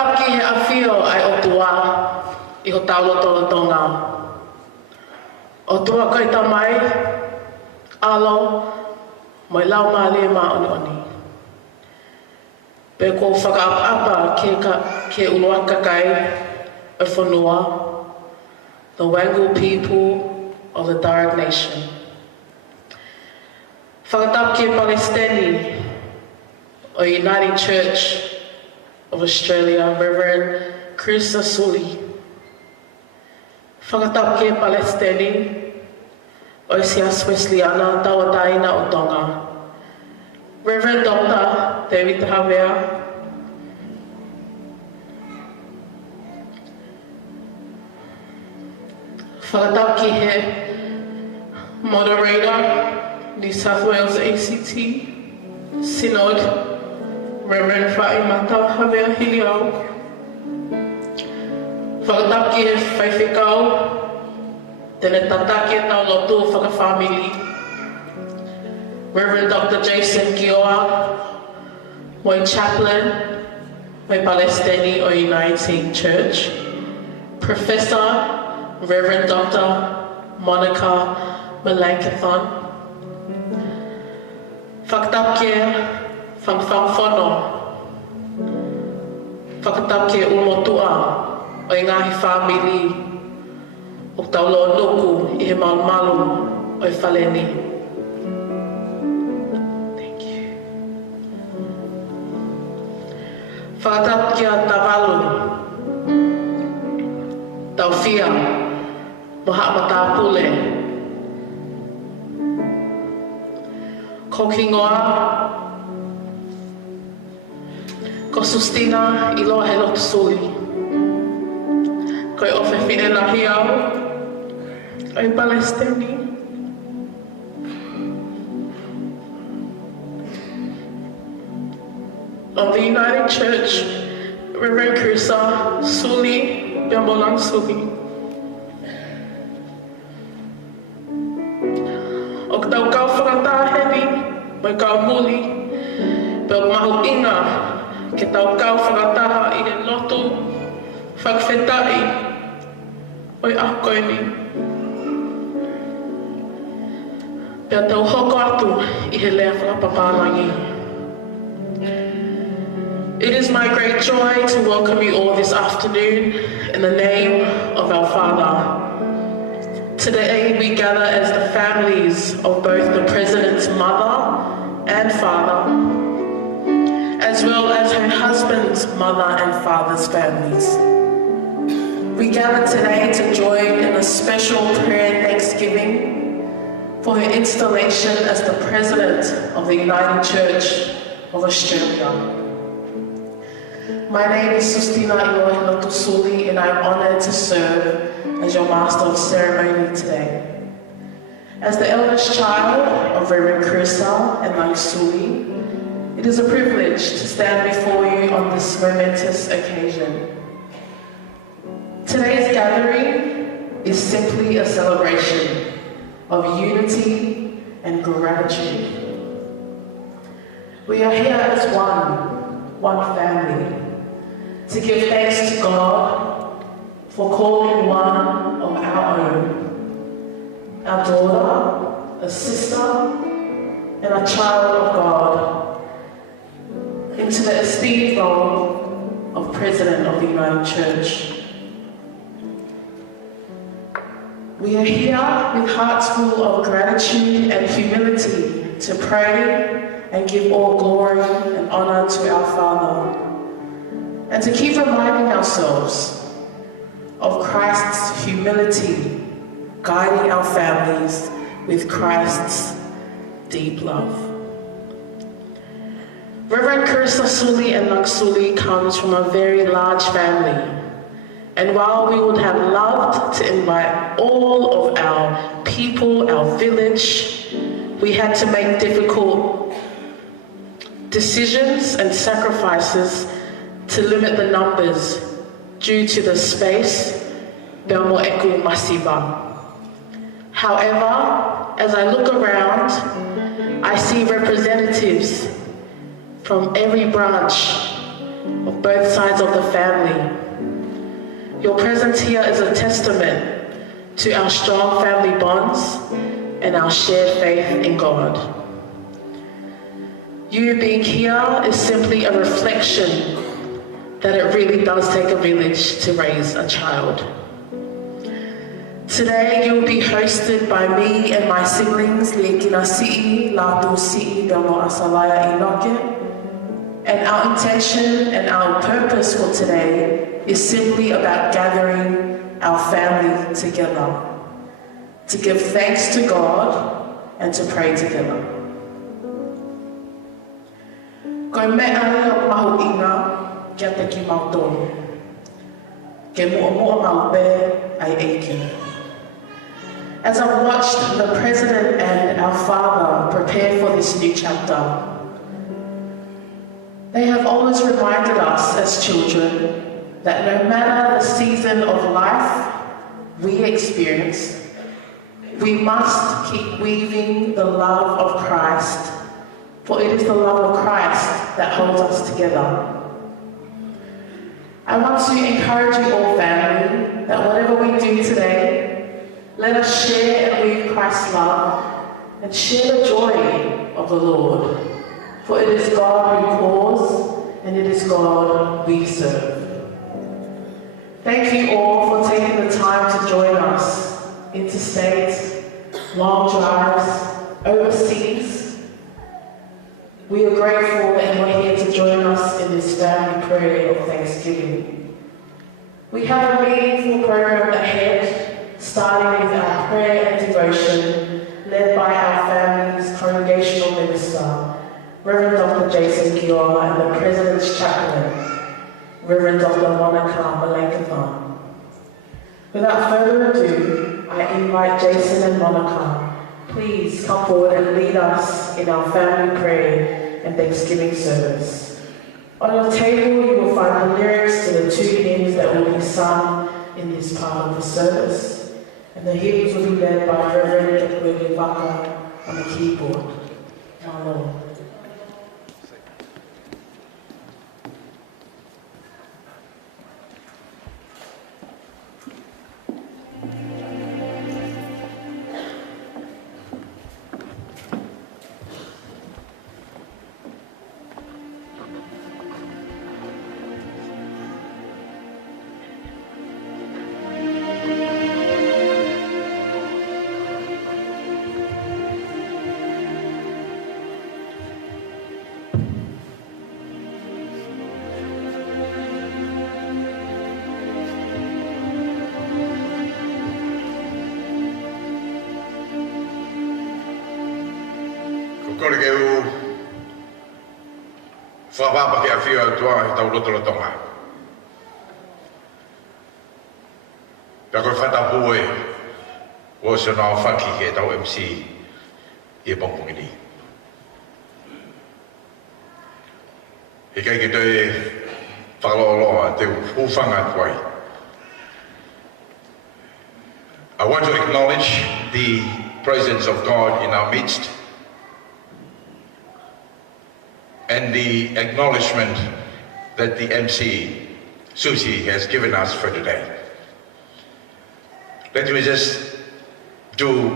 Whakataki he awhio ai o tua I ho taulotola tonga. O tua kai tamai, alo, mai lau mali ma oni oni. Pe ko whakaapa ke unuaka kai e whanua, the Wangu people of the Darug Nation. Whakataki Palestini, o United Church of Australia, Reverend Charissa Suli. Whakataki Palestini, o Sias Wesleyana Tawataina o Tonga. Reverend Dr. David Havea. Whakataki he moderator, New South Wales ACT, Synod, Reverend Whaimata Havea Hiliau. Whakataki he whaiwhikau, tene tataki e tau lotu whakawhamili. Reverend Dr. Jason Gioa, Moi Chaplain, Moi Palestini o Uniting Church. Professor, Reverend Dr. Monica Melanchthon. Whakataki whangwhangwhono. Whakataki umotua o Ngahi Whamili o taulo nuku I he malu o I whaleni. Whakataki a Tavalu, Tauwhia, Mohamata Pule, Ko Kingoa, Ko Sustina Iloa he Latu Suli, Ko I ofe whine na hiau, I Palestini. Of the United Church, Reverend Charissa Suli, Yambolang Suli. O tau kau whakataheni, mai kau muli, pero mahu inga, ke tau kau whakataha I he lotu, whakawhetai, oi akoini. Pea tau hoko atu I he lea whakapapalangi. It is my great joy to welcome you all this afternoon in the name of our Father. Today we gather as the families of both the President's mother and father, as well as her husband's mother and father's families. We gather today to join in a special prayer and thanksgiving for her installation as the President of the United Church of Australia. My name is Sustina Latu Suli and I'm honored to serve as your Master of Ceremony today. As the eldest child of Reverend Charissa and Latu Suli, it is a privilege to stand before you on this momentous occasion. Today's gathering is simply a celebration of unity and gratitude. We are here as one family, to give thanks to God for calling one of our own, our daughter, a sister, and a child of God, into the esteemed role of President of the United Church. We are here with hearts full of gratitude and humility to pray and give all glory and honor to our Father, and to keep reminding ourselves of Christ's humility, guiding our families with Christ's deep love. Reverend Charissa Suli and Latu Suli comes from a very large family, and while we would have loved to invite all of our people, our village, we had to make difficult decisions and sacrifices to limit the numbers due to the space, Belmo Eku Masiba. However, as I look around, I see representatives from every branch of both sides of the family. Your presence here is a testament to our strong family bonds and our shared faith in God. You being here is simply a reflection that it really does take a village to raise a child. Today you will be hosted by me and my siblings, Li'ekinasi'i, Latu si'i, Belmo asalaya inoke. And our intention and our purpose for today is simply about gathering our family together, to give thanks to God and to pray together. Ko mea o mahu ina kia te ki mautonu. Ke mua mau pe ai eiki. As I watched the President and our Father prepare for this new chapter, they have always reminded us as children that no matter the season of life we experience, we must keep weaving the love of Christ, for it is the love of Christ that holds us together. I want to encourage you all, family, that whatever we do today, let us share and weave Christ's love and share the joy of the Lord. For it is God who calls and it is God we serve. Thank you all for taking the time to join us interstate, long drives, overseas. We are grateful that you are here to join us in this family prayer of thanksgiving. We have a meaningful program ahead, starting with our prayer and devotion, led by our family's congregational minister, Reverend Dr. Jason Kiora, and the President's Chaplain, Reverend Dr. Monica Malenkathon. Without further ado, I invite Jason and Monica, please come forward and lead us in our family prayer and Thanksgiving service. On your table, you will find the lyrics to the 2 hymns that will be sung in this part of the service. And the hymns will be led by Reverend William Vaka on the keyboard. My Lord. Korigeu whawapa ki a whio au tua i tau rotorotonga. Pea koe whatapue o se nao whaki ke tau MC i e pongpongini. He kei ki te whakaloloa te uwhanga tuai. I want to acknowledge the presence of God in our midst, and the acknowledgement that the MC, Suli, has given us for today. Let me just do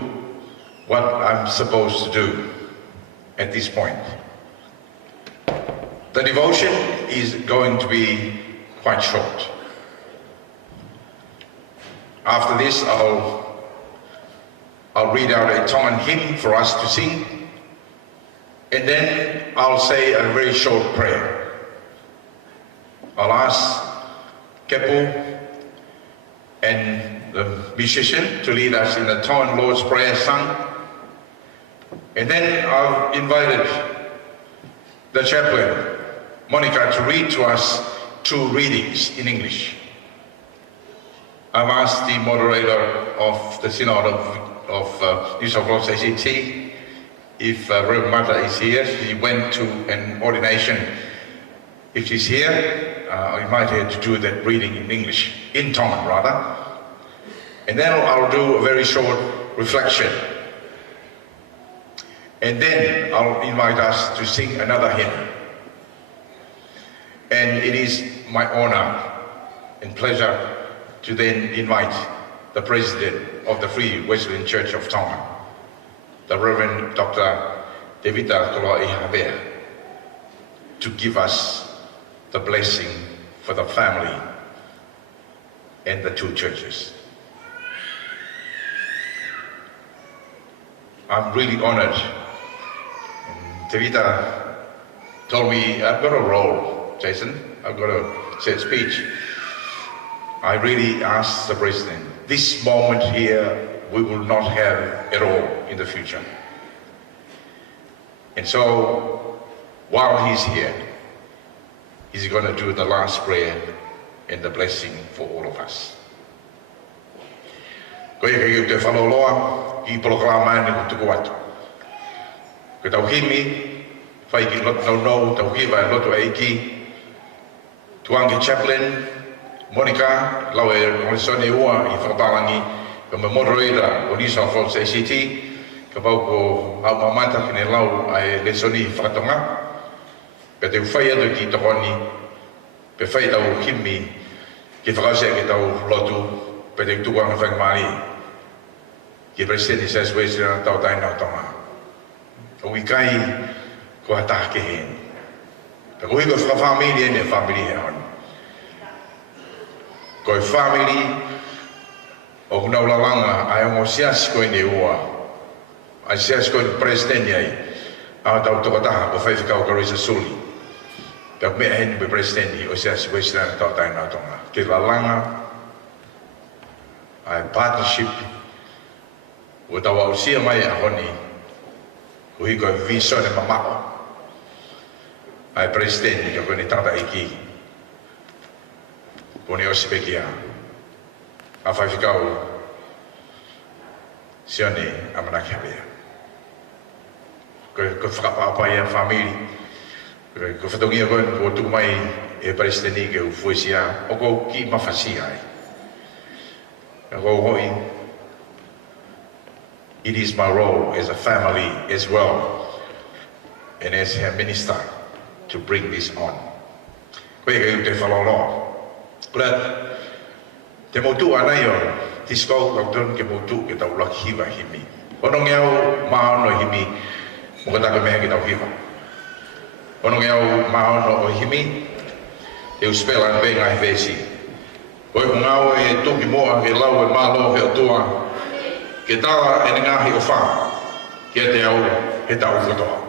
what I'm supposed to do at this point. The devotion is going to be quite short. After this, I'll read out a Tongan hymn for us to sing, and then I'll say a very short prayer. I'll ask Kepu and the musician to lead us in the Tongan Lord's Prayer sung. And then I've invited the chaplain, Monica, to read to us 2 readings in English. I've asked the moderator of the Synod of New South Wales ACT if Reverend Mata is here. She went to an ordination. If she's here, I invite her to do that reading in English, in Tongan rather. And then I'll do a very short reflection. And then I'll invite us to sing another hymn. And it is my honor and pleasure to then invite the President of the Free Wesleyan Church of Tonga, the Reverend Dr. Devita Koloihavea, to give us the blessing for the family and the two churches. I'm really honored. And Devita told me, I've got a role, Jason. I've got to say a speech. I really asked the President, this moment here, we will not have at all in the future. And so, while he's here, he's going to do the last prayer and the blessing for all of us. Ko ia kei te whanoloa ki proklama ni ko tuku atu. Ko tau himi, whai ki loto no, tau hiwa e loto eiki, tuangi chaplain, Monica, lau e olisone ua i whakapalangi, ko me moderator o New South Wales ACT, ka pau ko au mamata kene lau ai lesoni whakatonga, pe te whai atu ki tokoni, pe whai tau himi, ki whakausea ki tau lotu, pe te tukuanga whakamari, ki Presidenti South Wales na tau tai nau tonga. O wikai ko atake hen. Pe ko iko whakafamilia ne family he hon. Ko e family o kunaulalanga ai ongo sias ko ne ua. Ai sias ko Presidenti ai. A tau tokataha ko whaifakau Charissa Suli. Pe mea hen pe Presidenti o sias Wales na tau tai nau tonga. Ke lalanga ai partnership o tawa o sia mai a honi o hiko e visone mamao ai Presidenti ka kone tata iki kone osipekia a whaifikau sione a manaki hawea ko whakapapai a family ko whatongia koe o tuku mai e Presidenti ke u fuesia o ko ki mawhasia ai it is my role as a family as well and as her minister to bring this on. Koe kei te whalolo. Kura te motu anai o tisko kautun ke motu ke tau laki hiwa himi. Ono ngeau maono himi mokataka meha ke tau hiwa. Ono ngeau maono o himi e uspela nbenga he vesi. Koe kungau e tuki moa ke lau e malo he atua ke tawa e ngahi o wha ke te au he tau whatoa.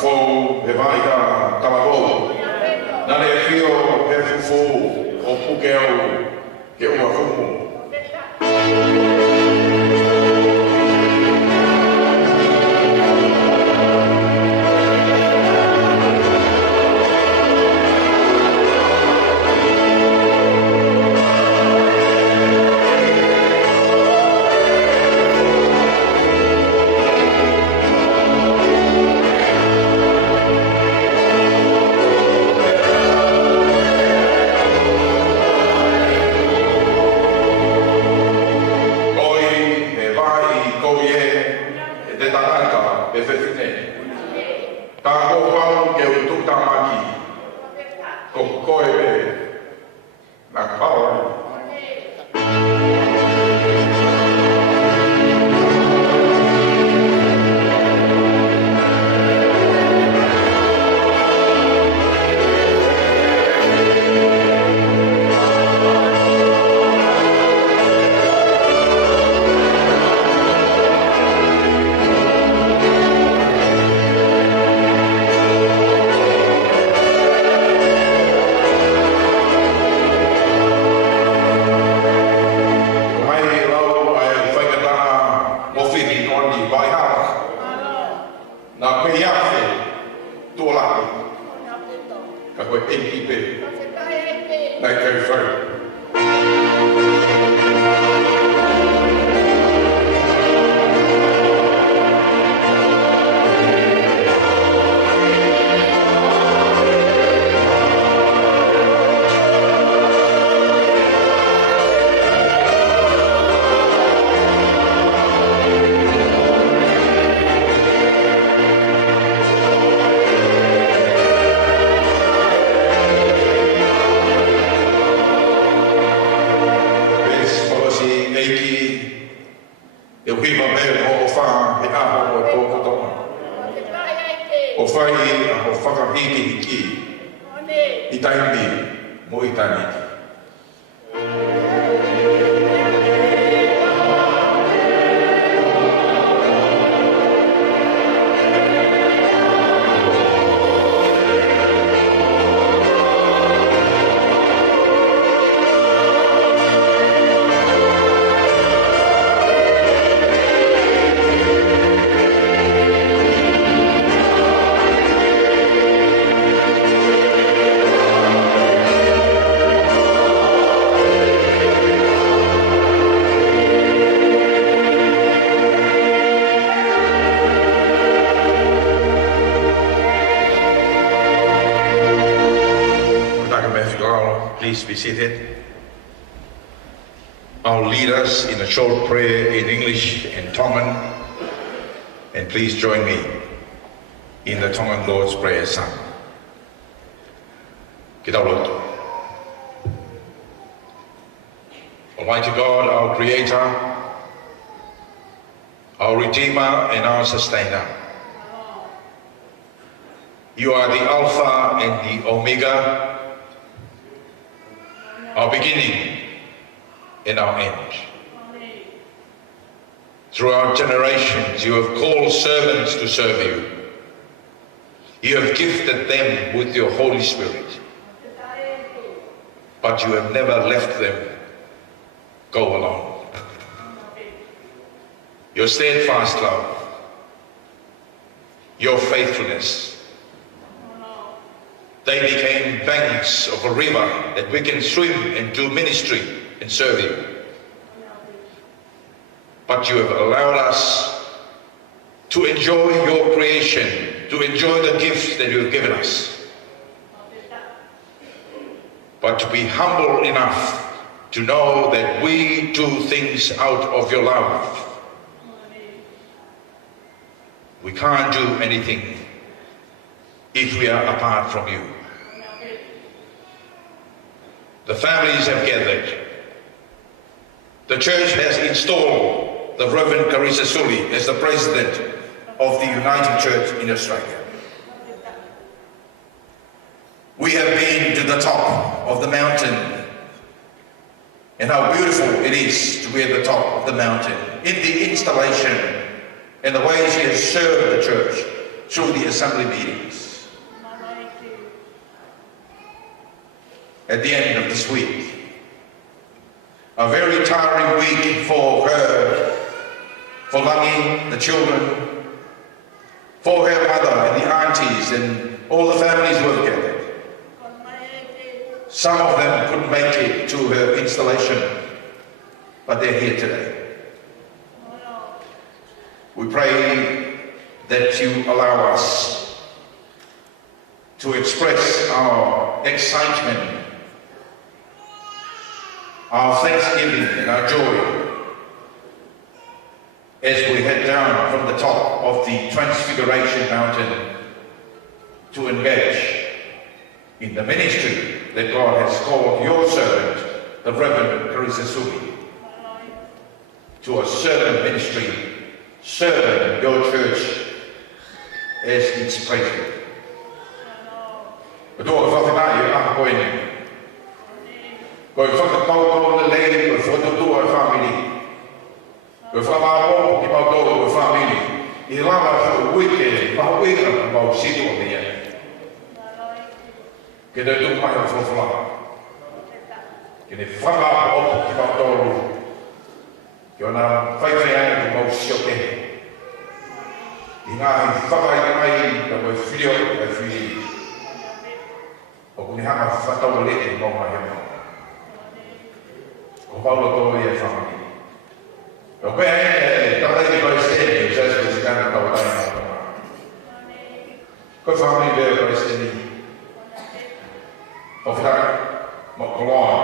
For eki pe. Nai kai whai. Please be seated. I'll lead us in a short prayer in English and Tongan, and please join me in the Tongan Lord's Prayer sung. Kita Latu. Almighty God, our Creator, our Redeemer and our Sustainer, you are the Alpha and the Omega, our beginning and our end. Throughout generations, you have called servants to serve you. You have gifted them with your Holy Spirit, but you have never left them go alone. Your steadfast love, your faithfulness, they became banks of a river that we can swim and do ministry and serve you. But you have allowed us to enjoy your creation, to enjoy the gifts that you have given us. But to be humble enough to know that we do things out of your love. We can't do anything if we are apart from you. The families have gathered. The church has installed the Reverend Charissa Suli as the president of the United Church in Australia. We have been to the top of the mountain, and how beautiful it is to be at the top of the mountain in the installation and the way she has served the church through the assembly meetings. At the end of this week, a very tiring week for her, for Langi, the children, for her mother and the aunties and all the families who have gathered. Some of them couldn't make it to her installation, but they're here today. We pray that you allow us to express our excitement, our thanksgiving and our joy as we head down from the top of the Transfiguration Mountain to engage in the ministry that God has called your servant, the Reverend Charissa Suli, to a servant ministry, serving your church as its president. Koe whakatau le lei, koe whakatua e whamini. Koe whamāpō ki mātou e whamini. I rama whaka uike, mahuika ka mau sito o mea. Ke te tuku mai o whawhalaha. Ke ne whamāpō ki mātou. Ke o nā whaiwhai ki mau sioke. I ngā whakai ai ka koe whirio e whiri. O ni hanga whatau le e maua he maua. O Paula tō i e whamaki. O koe e takai ni koe steni, o sēs koe sikana tau tai nā tō. Koe whamaki veo koe steni. O whitaka, mo koloa.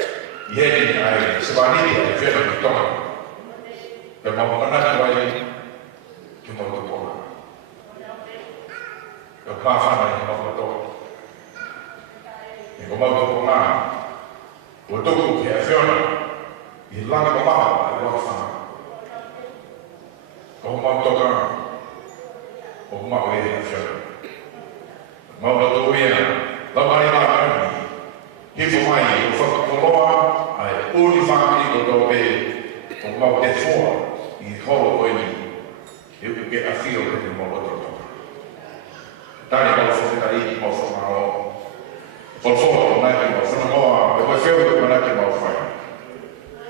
I heni ai, se wāniri ai, whina ki tonga. Pe mau manaki wai, ki mau tō pōna. Pe pāwhana i mau tō. E ko mau tō pōna, o tōku ki a whina, i langa ko maha, a wak whana. Ko mau tō kanga, o mau e a whina. Mau tō ia, lamari mā kani, hifo mai, o whakakoloa, ai uri whakari ko tō e, o mau te fōa, i holo koe ni, e uke a whio ke te mau tō tō. Tāne mau whakari, mau whanao, Polfo, mai ki mau whanamoa, e koe whio ko mana ki mau whai.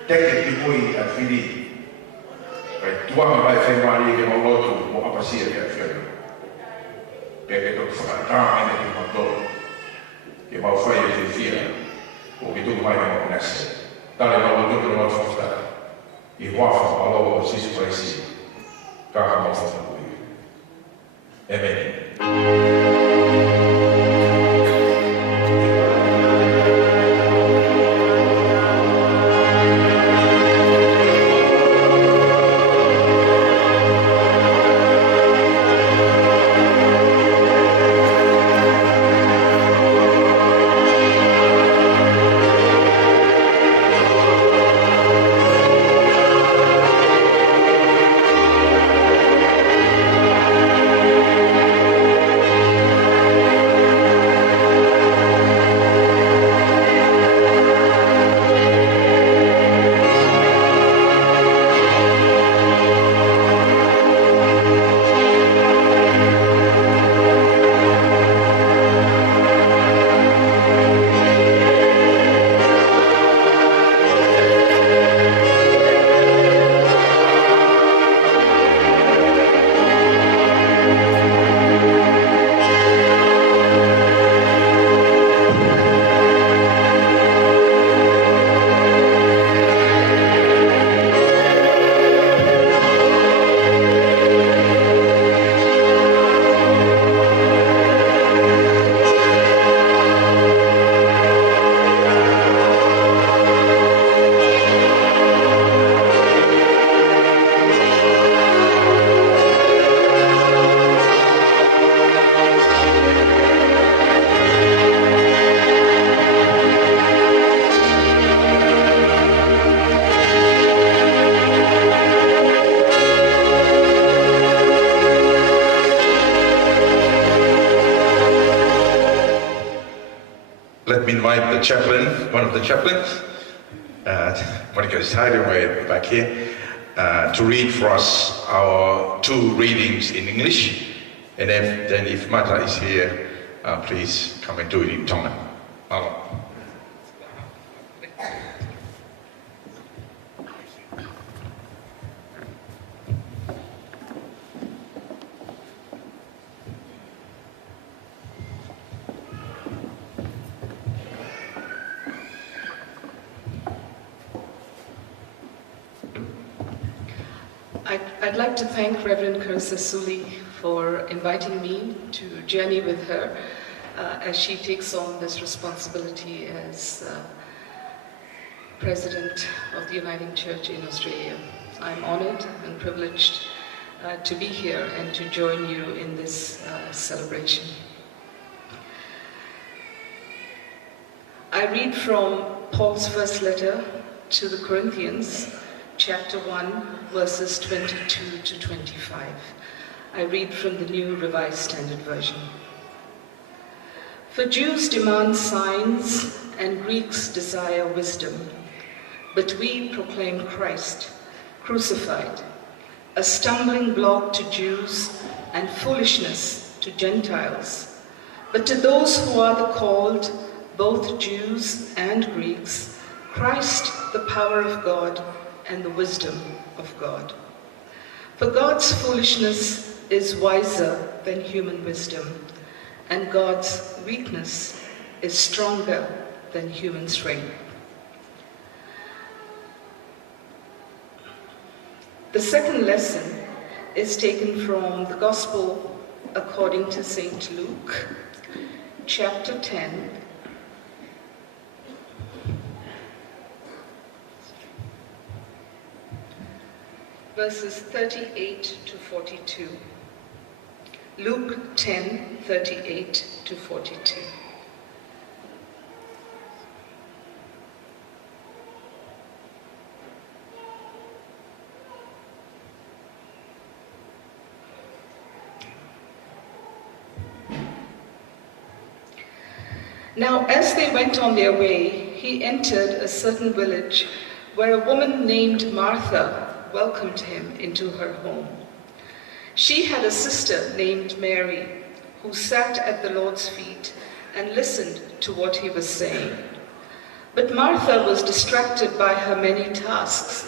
Teke ki mui a whiri, kai tuanga mai whaimari ke mau lotu, mo apasia ki a whio. Peke tō whakatā ene ki mau tō, ke mau whai e te whia, o ki tūku mai mau nese. Tāne mau tūku mau whakatā, i wafa alo o sisu paisi, kāka mau whakatā. Amen. Let me invite the chaplain, one of the chaplains, Monica is hiding away back here, to read for us our two readings in English. And then if Mata is here, please come and do it in Tongan. I'd like to thank Reverend Charissa Suli for inviting me to journey with her as she takes on this responsibility as President of the Uniting Church in Australia. I'm honored and privileged to be here and to join you in this celebration. I read from Paul's first letter to the Corinthians, chapter 1, verses 22 to 25. I read from the New Revised Standard Version. For Jews demand signs and Greeks desire wisdom, but we proclaim Christ crucified, a stumbling block to Jews and foolishness to Gentiles. But to those who are the called, both Jews and Greeks, Christ, the power of God and the wisdom of God. For God's foolishness is wiser than human wisdom, and God's weakness is stronger than human strength. The second lesson is taken from the Gospel according to St. Luke, chapter 10, verses 38 to 42. Luke 10, 38 to 42. Now, as they went on their way, he entered a certain village where a woman named Martha welcomed him into her home. She had a sister named Mary, who sat at the Lord's feet and listened to what he was saying. But Martha was distracted by her many tasks,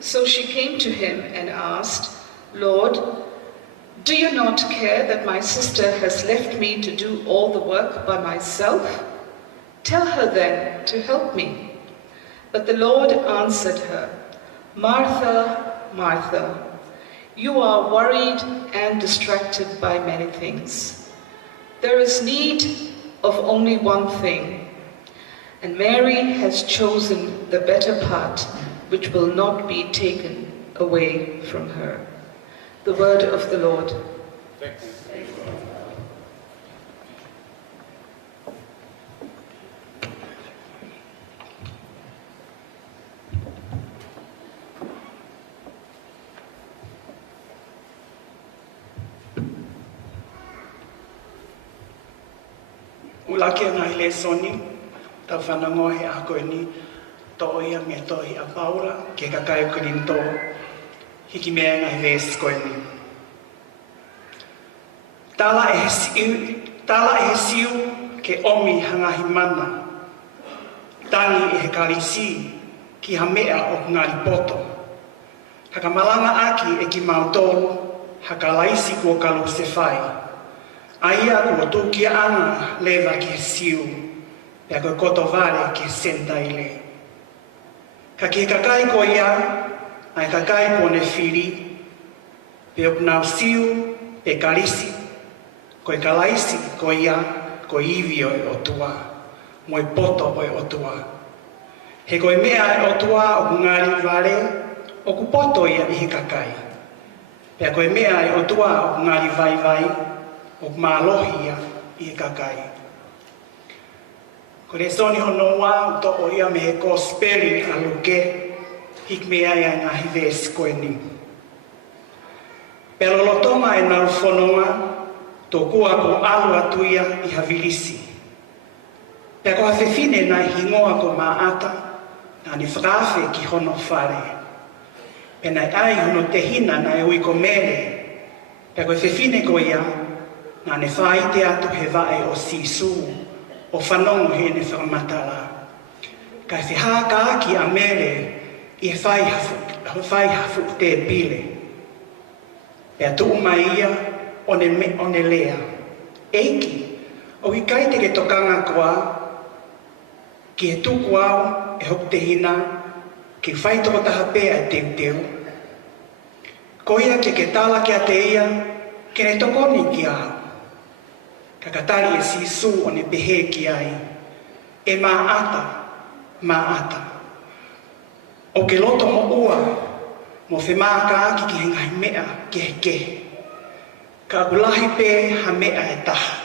so she came to him and asked, "Lord, do you not care that my sister has left me to do all the work by myself? Tell her then to help me." But the Lord answered her, "Martha, Martha, you are worried and distracted by many things. There is need of only one thing, and Mary has chosen the better part, which will not be taken away from her." The word of the Lord. Thank you. Ulake ngai le soni, ta whanango he a koe ni, to ia me to hi a Paula, ke kakai kunin to, hiki mea ngai ves koe ni. Tala e siu ke omi hangahi mana, tangi e he karisi ki ha mea o ngari poto. Haka malanga aki e ki mautoro, haka laisi kua kalu se whai. Aia kua tukia ana lewa ke siu, pia koe koto vare ke senta ile. Ka ke kakai ko ia, ai kakai ko ne whiri, pe upnau siu, pe karisi, koe kalaisi ko ia, ko iwi oi o tua, moi poto oi o tua. He koe mea e o tua o ngari vare, o ku poto ia i he kakai. Pia koe mea e o tua o ngari vai vai, o mālohi ia i he kakai. Ko re soni hono wā to o ia me he kosperi a luke, hik mea ia ngā hives koe ni. Pero lotonga e nau whanonga, tō kua ko alu atu ia i havilisi. Pea ko hawhewhine nai hingoa ko maata, nā ni whakawhe ki hono whare. Pea nai ai hono te hina nai ui ko mere, pea ko hawhewhine ko ia, nā ne whaite atu he vae o sisu, o whanongo he ne whakamatara. Kai whihaka aki a mere, i he whai hafu te pile. Pea tuu mai ia, o ne lea. Eiki, o i kai te ke tokanga koa, ki he tuku au e hok te hina, ki whai toko taha pēa e teu. Ko ia ke tala ki a te ia, ke ne tokoni ki au. Kakatari e sisu o ne pehe ki ai. E maata. O ke loto mo ua, mo whemaka aki ki he ngai mea ke he kehe. Ka ulahi pē ha mea e taha.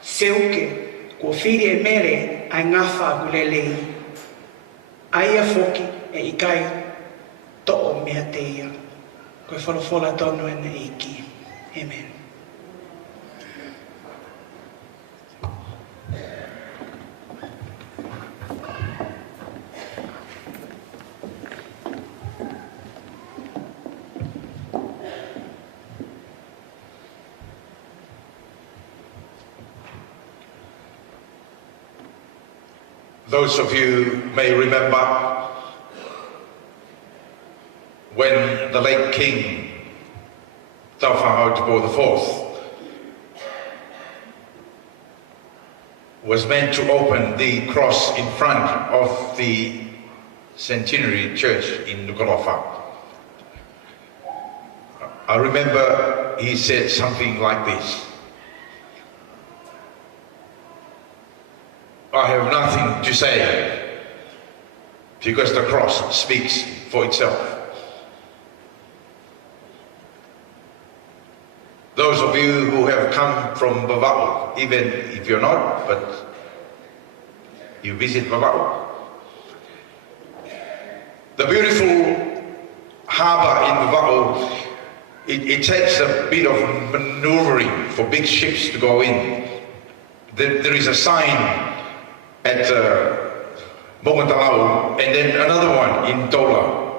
Seuke, kua whiri e mere ai ngawha agulelei. Aia foki e ikai to'o mea te ia. Koe whalofola tonu e ne iki. Amen. Those of you may remember when the late King Tawhahautabo IV was meant to open the cross in front of the Centenary Church in Nuku'alofa. I remember he said something like this: I have nothing to say because the cross speaks for itself. Those of you who have come from Vava'u, even if you're not, but you visit Vava'u, the beautiful harbour in Vava'u, it takes a bit of maneuvering for big ships to go in. There is a sign at Moimoi and then another one in Tola,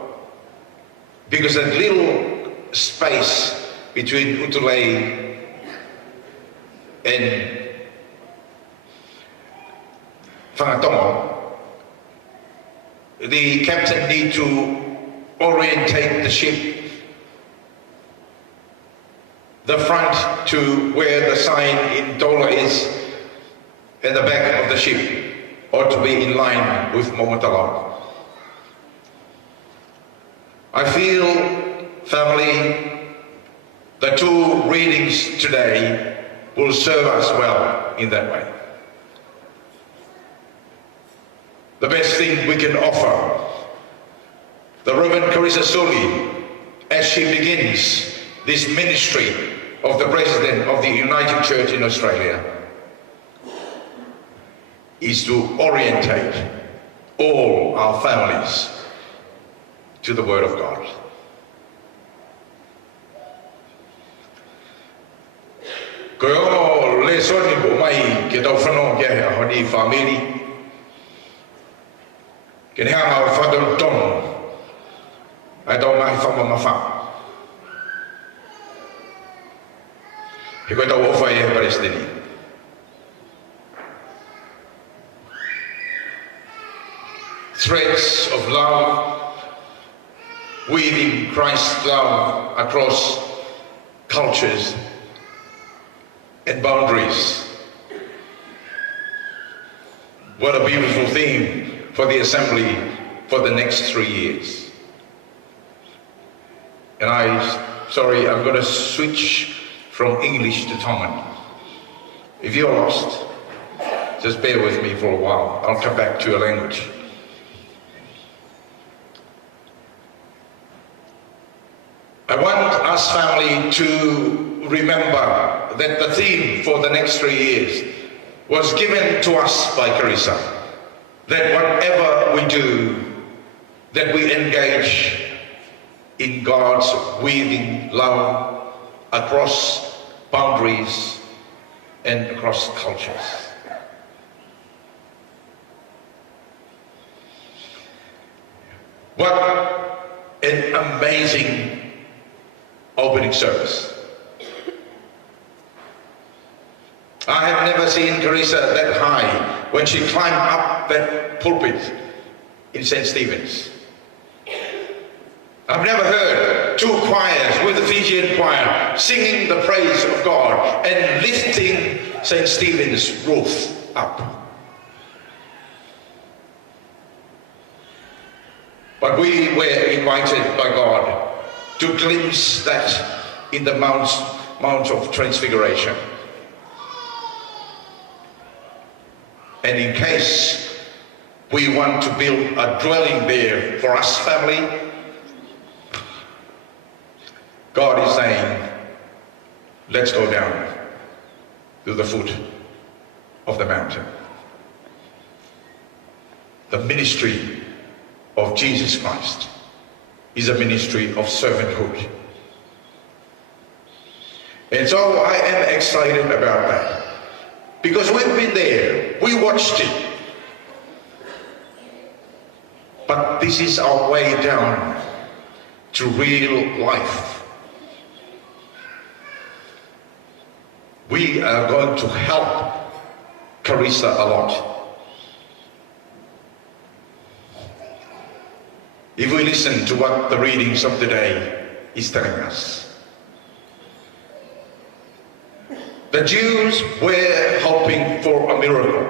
because that little space between Utulei and Whangatongo, the captain need to orientate the ship, the front to where the sign in Tola is, and the back of the ship ought to be in line with Moimoi. I feel, family, the two readings today will serve us well in that way. The best thing we can offer the Reverend Charissa Suli as she begins this ministry of the President of the United Church in Australia is to orientate all our families to the Word of God. Ko o le soni ko mai ke tau whanau ke a honi whamiri. Ke ne hanga o whadon tono. Ai tau mai whama mawha. He koe tau ofa e Palestini. Threads of love, weaving Christ's love across cultures and boundaries. What a beautiful theme for the Assembly for the next 3 years. And I'm going to switch from English to Tongan. If you're lost, just bear with me for a while. I'll come back to your language. I want us, family, to remember that the theme for the next 3 years was given to us by Charissa, that whatever we do, that we engage in God's weaving love across boundaries and across cultures. What an amazing opening service. I have never seen Charissa that high when she climbed up that pulpit in St. Stephen's. I've never heard two choirs with the Fijian choir singing the praise of God and lifting St. Stephen's roof up. But we were invited by God to glimpse that in the Mount of Transfiguration. And in case we want to build a dwelling there for us, family, God is saying, let's go down to the foot of the mountain. The ministry of Jesus Christ is a ministry of servanthood. And so I am excited about that, because we've been there, we watched it. But this is our way down to real life. We are going to help Charissa a lot. If we listen to what the readings of the day is telling us. The Jews were hoping for a miracle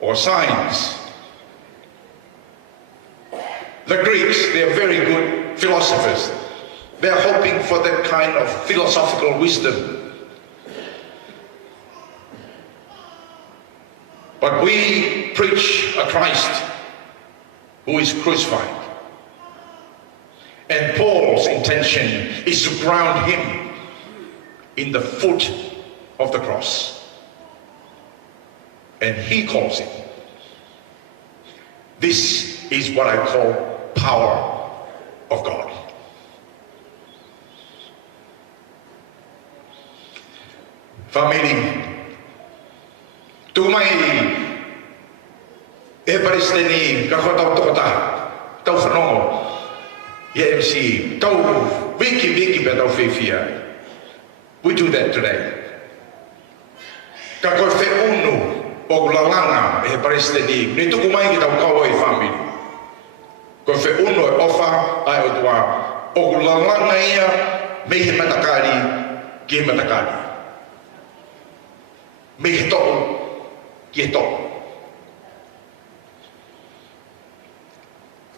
or signs. The Greeks, they're very good philosophers. They're hoping for that kind of philosophical wisdom. But we preach a Christ who is crucified. And Paul's intention is to ground him in the foot of the cross. And he calls it. This is what I call power of God. Family, tumai e paristeni ka kota tota tau whanongo ye MC tau wiki pe tau whiwhia. We do that today. Ka koe whe unu o lalanga e paristeni ni tuku mai ki tau kawa i family. Koe whe unu e ofa ai o tua o lalanga ia me he matakari ki he matakari. Me he to'u ki he to'u.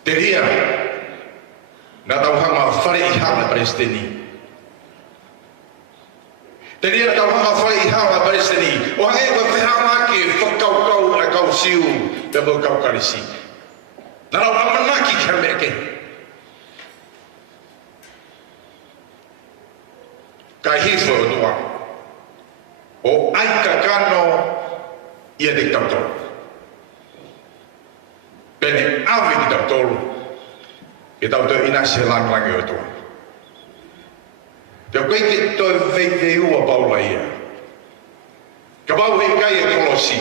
Te ria na tau hanga whare i hanga paristeni. Te ria na tau hanga whare i hanga paristeni. O hange koe whihanga ki whakaukau a kau siu te mo kau karisi. Na rau amanaki kia meke. Kai hifo o tua. O aika kano ia te tautoro. Pene awi ki tautoro. E tautoro ina se langlangi o tua. Te koe ke toi vei ua Paula ia. Ka pau hei kai e kolosi.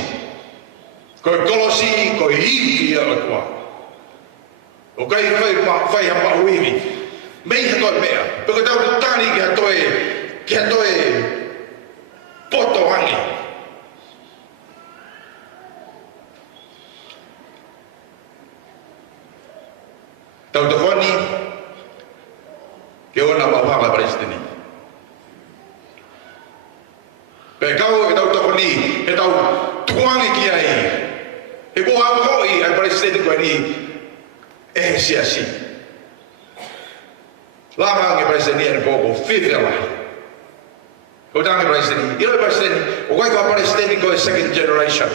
Koe kolosi, koe hiwi ia o tua. O kai whai hapa uiwi. Mei ha toi mea. Peko tau tani ki ha toi poto hangi. Tau te whani ke ona mawala paristini. Pe kau e tau te whani e tau tuangi ki ai. E ko hoi ai paristini koe ni e siasi. Lama ange paristini e koko whiwhela. O tangi paristini, ilo paristini, o kai kua paristini koe second generation.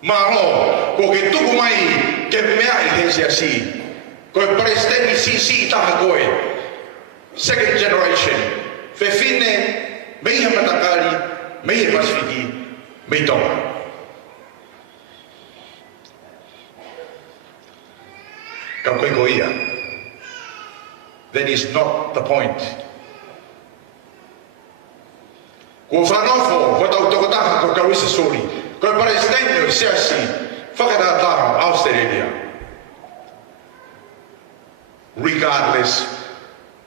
Maro, ko ke tuku mai ke mea i hesi asi. Koe paristini si taha koe. Second generation. Whewhine, mei ha matakari, mei he paswiki, mei tonga. Ka koe ko ia. That is not the point. Ko whanofo, ko tau tokotaha ko Charissa Suli, ko Palestinian siasi, whakatataha Australia. Regardless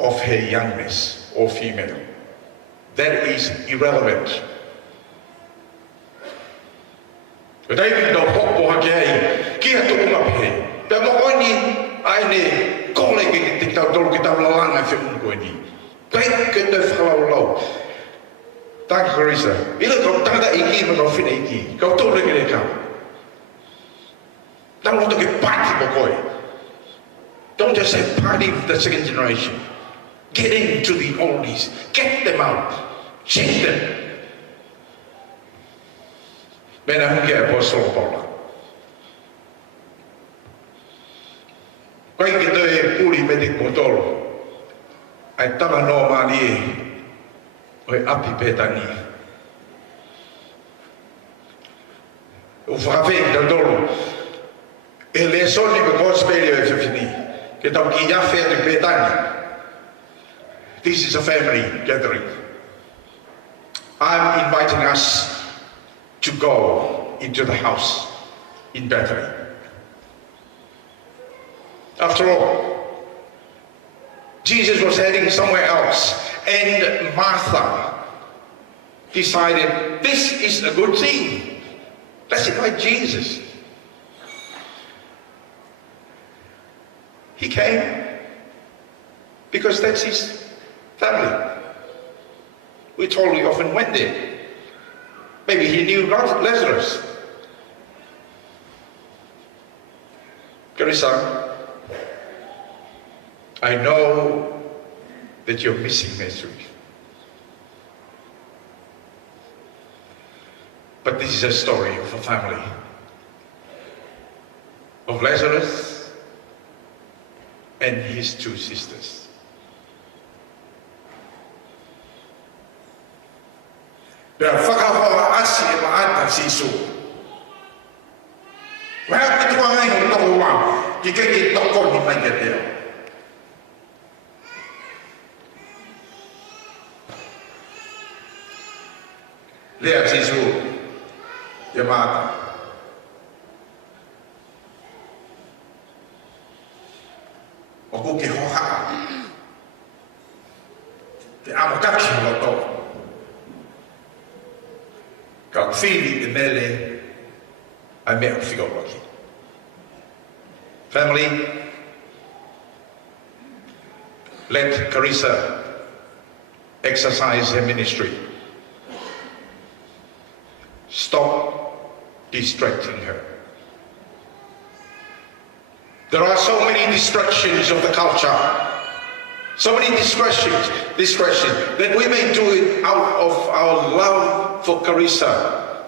of her youngness or female. That is irrelevant. Ko David no hopo hake ai, ki ha tuku mape. Pe mo oini ai ne kole ke te tau tolu ki tau lalanga whi unko ni. Kai ke te whalawalau. Thank you, Charissa. Ila kau tangata iki ma kau whina iki. Kau tolu ke re kau. Tau loto ke party mo koe. Don't just say party with the second generation. Get into the oldies. Get them out. Check them. Mena huki Apostle Paula. Kai ke te puri me te kotoro. Ai tama no mani e. Oi api petani. O whakawhi te toro. E le soni me gospelio e whiwhini. Ke tau ki iawhi te petani. This is a family gathering. I'm inviting us to go into the house in Bethany. After all, Jesus was heading somewhere else, and Martha decided this is a good thing. Let's invite Jesus. He came. because that's his family. We told he often went there. Maybe he knew Lazarus. Charissa, I know that you're missing next week. But this is a story of a family. Of Lazarus and his two sisters. Pea whakahoa asi e maata sisu. Wahea pitua ngai ho toko wā, ki keke toko ni mai te reo. Lea sisu, e maata. O kuke hoha. Te amo kaki ho toko. Ka whiri e mele a mea whigawaki. Family, let Charissa exercise her ministry. Stop distracting her. There are so many distractions of the culture, so many distractions that we may do it out of our love for Charissa,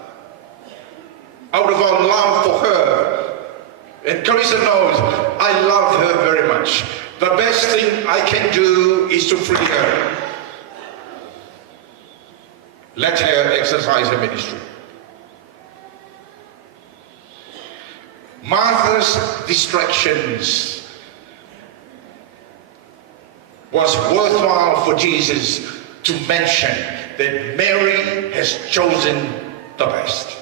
out of our love for her. And Charissa knows I love her very much. The best thing I can do is to free her. Let her exercise her ministry. Martha's distractions was worthwhile for Jesus to mention that Mary has chosen the best.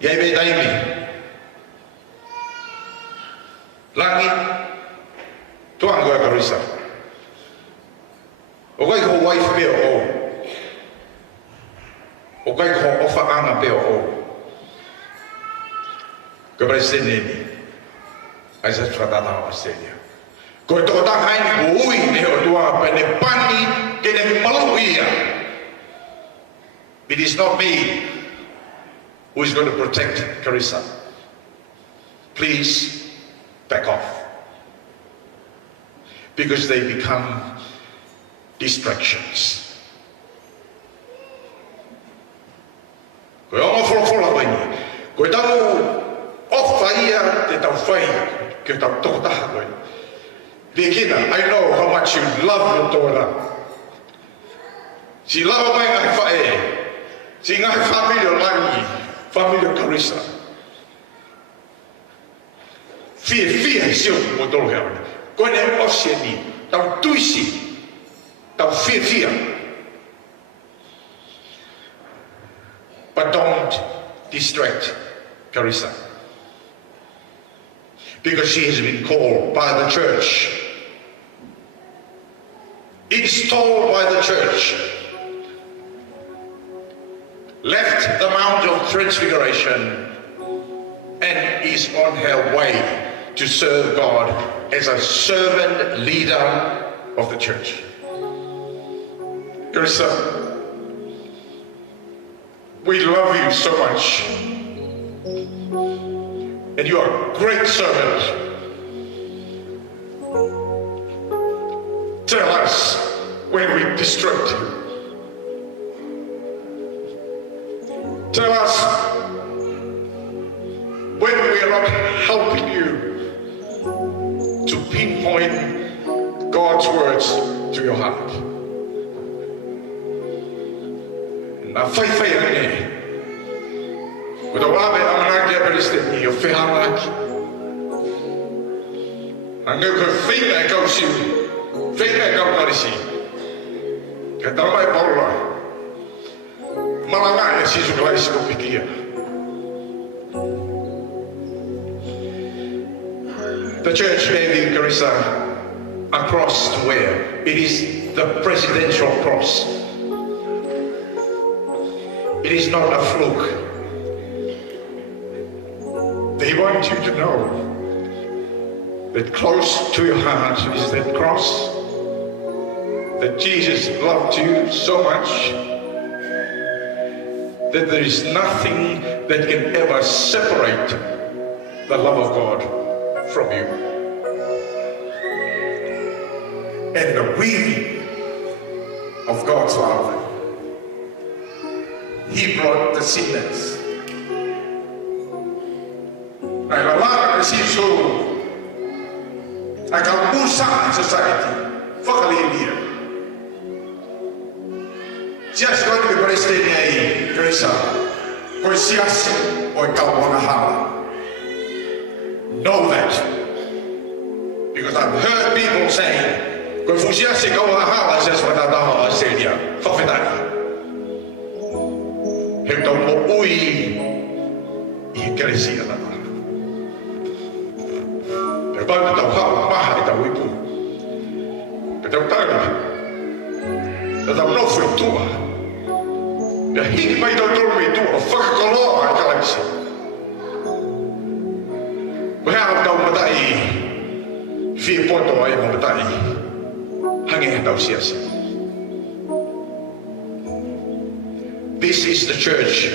Yebe daimi. Langi. Tuan goe Charissa. O kai ko wife peo o. O kai ko ofa anga peo o. Ko presidente. Ai sa tratata o Australia. Ko to ta hai ko ui ne o tua pene pani ke ne maluia. It is not me who is going to protect Charissa. Please back off. Because they become distractions. Koe ongo wholofola koe. Koe tau ofa ia te tau whai ke tau tokotaha koe. Lekina, I know how much you love your daughter. Si lava mai ngai whae. Si ngai familia langi, familia Charissa. Fia sio mo tolo hea. Koe ne osia ni, tau tuisi, tau fia. But don't distract Charissa. Because she has been called by the church, installed by the church, left the Mount of Transfiguration, and is on her way to serve God as a servant leader of the church. Charissa, we love you so much, and you are a great servant. Tell us when we distract you. Tell us when we are not helping you to pinpoint God's words to your heart. Na whai ane, o ta wawe amanaki a Palestini o whehanaki. A ngau koe whainga e kau siu, whainga e kau karisi. Ka tama e Paula, malanga e sisu klaisi ko pikia. The church gave Charissa a cross to wear. It is the presidential cross. It is not a fluke. They want you to know that close to your heart is that cross, that Jesus loved you so much that there is nothing that can ever separate the love of God from you. And the weaving of God's love, He brought the sinners. Ay lalaki si Isu ay kalbusan society fakalilia. Siya sa kong ipresente niya ay Charissa ko siya o kalbunahala. Know that, because I've heard people saying ko siya si kalbunahala siya sa matatawa sa niya fakitani. Hito mo uy i-Charissa na. Bago tao mahal tao ibu, tao tahu, tao no foi tua, ya hing mai tao dormi tua, fak kolor kalau sih, berapa tao matai, fi poto ay matai, hangin tao siasa. This is the church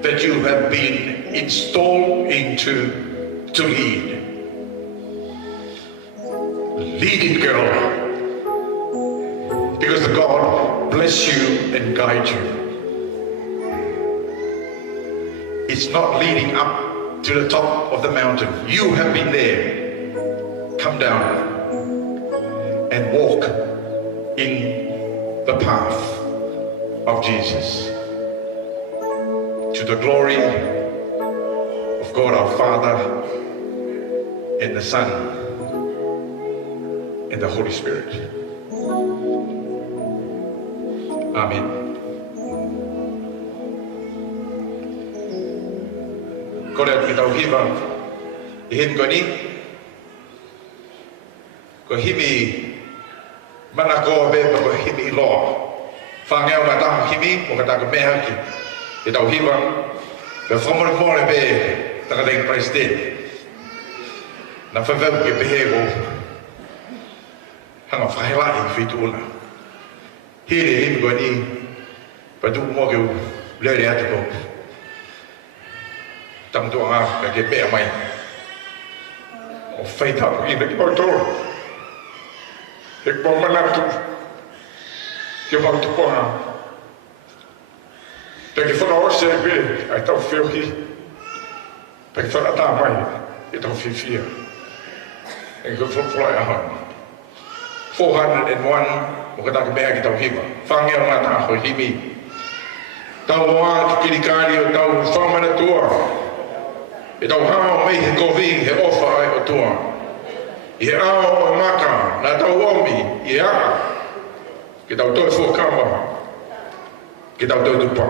that you have been installed into to lead. Lead it, girl, because the God bless you and guide you. It's not leading up to the top of the mountain. You have been there. Come down and walk in the path of Jesus to the glory of God our Father and the Son and the Holy Spirit. Amen. Kolet kita hiba, ihim koni, ko himi manako be ko himi lo, fangel mata himi ko kata ko behaki, kita hiba, be fomor more be takadeng presiden, na favem ke behego. Hang fai lại phi tu na hi để him gọi đi và tu mua kiểu lê lẽ tu tâm tu à cái bẻ mày phải thảo gì đấy bao tô cái bao mà làm tu cái bao tu qua cái phần đó sẽ bị ai tao phiêu khi cái phần đó ta mày cái tao phi phi cái phần lại à 401 mukata kebaya kita hiba fangel mata ho himi tau wa kilikari tau famana tua tau ha mai ko vi he ofa ai o tua e ao maka na tau omi e a kita to fo kama kita to tupa.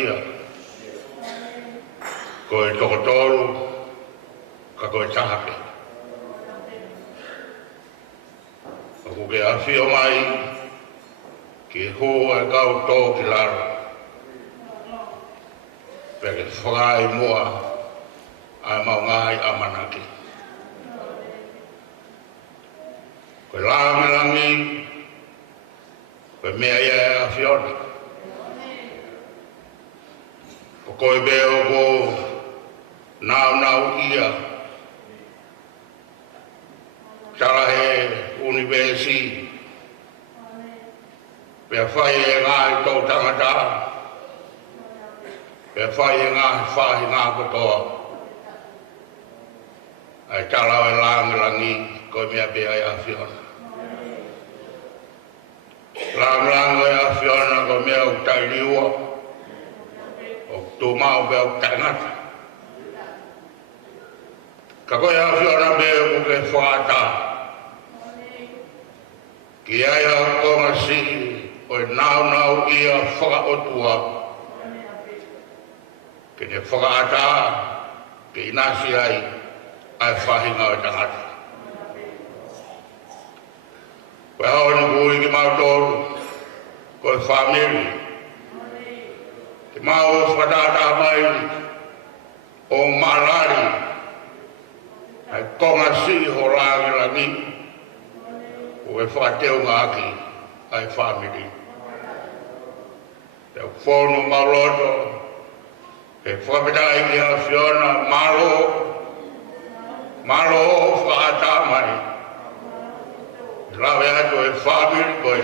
ia. Koe tokotolu, ka koe tahake. Aku ke awhio mai, ki hoa e kau tō ki laro. Peke whakai mua, ai mau ngai amanaki. Koe langi, koe mea ia e awhiona. O koe beo ko nau ia. Tara he universi. Pea whai e ngai tau tangata. Pea whai e ngai whahi ngā kotoa. Ai tala e langi, koe mea bea e awhiona. Langi e awhiona koe mea u tairiua. O tō mau bea u tangata. Ka koe awhiona bea ku ke whaata. Ki aia konga si o nau ia whakaotua. Ke ne whakaata, ke inasi ai whahinga o tangata. Koe hao ni kui ki mautoru, koe whamiri. Ke mau whakatata mai o marari. Ai konga si ho rangi. O e whakateo ngāki ai whamiri. Te whono mauroto, he whakapitai ki a whiona malo whakata mai. Lawe atu e whamiri koe,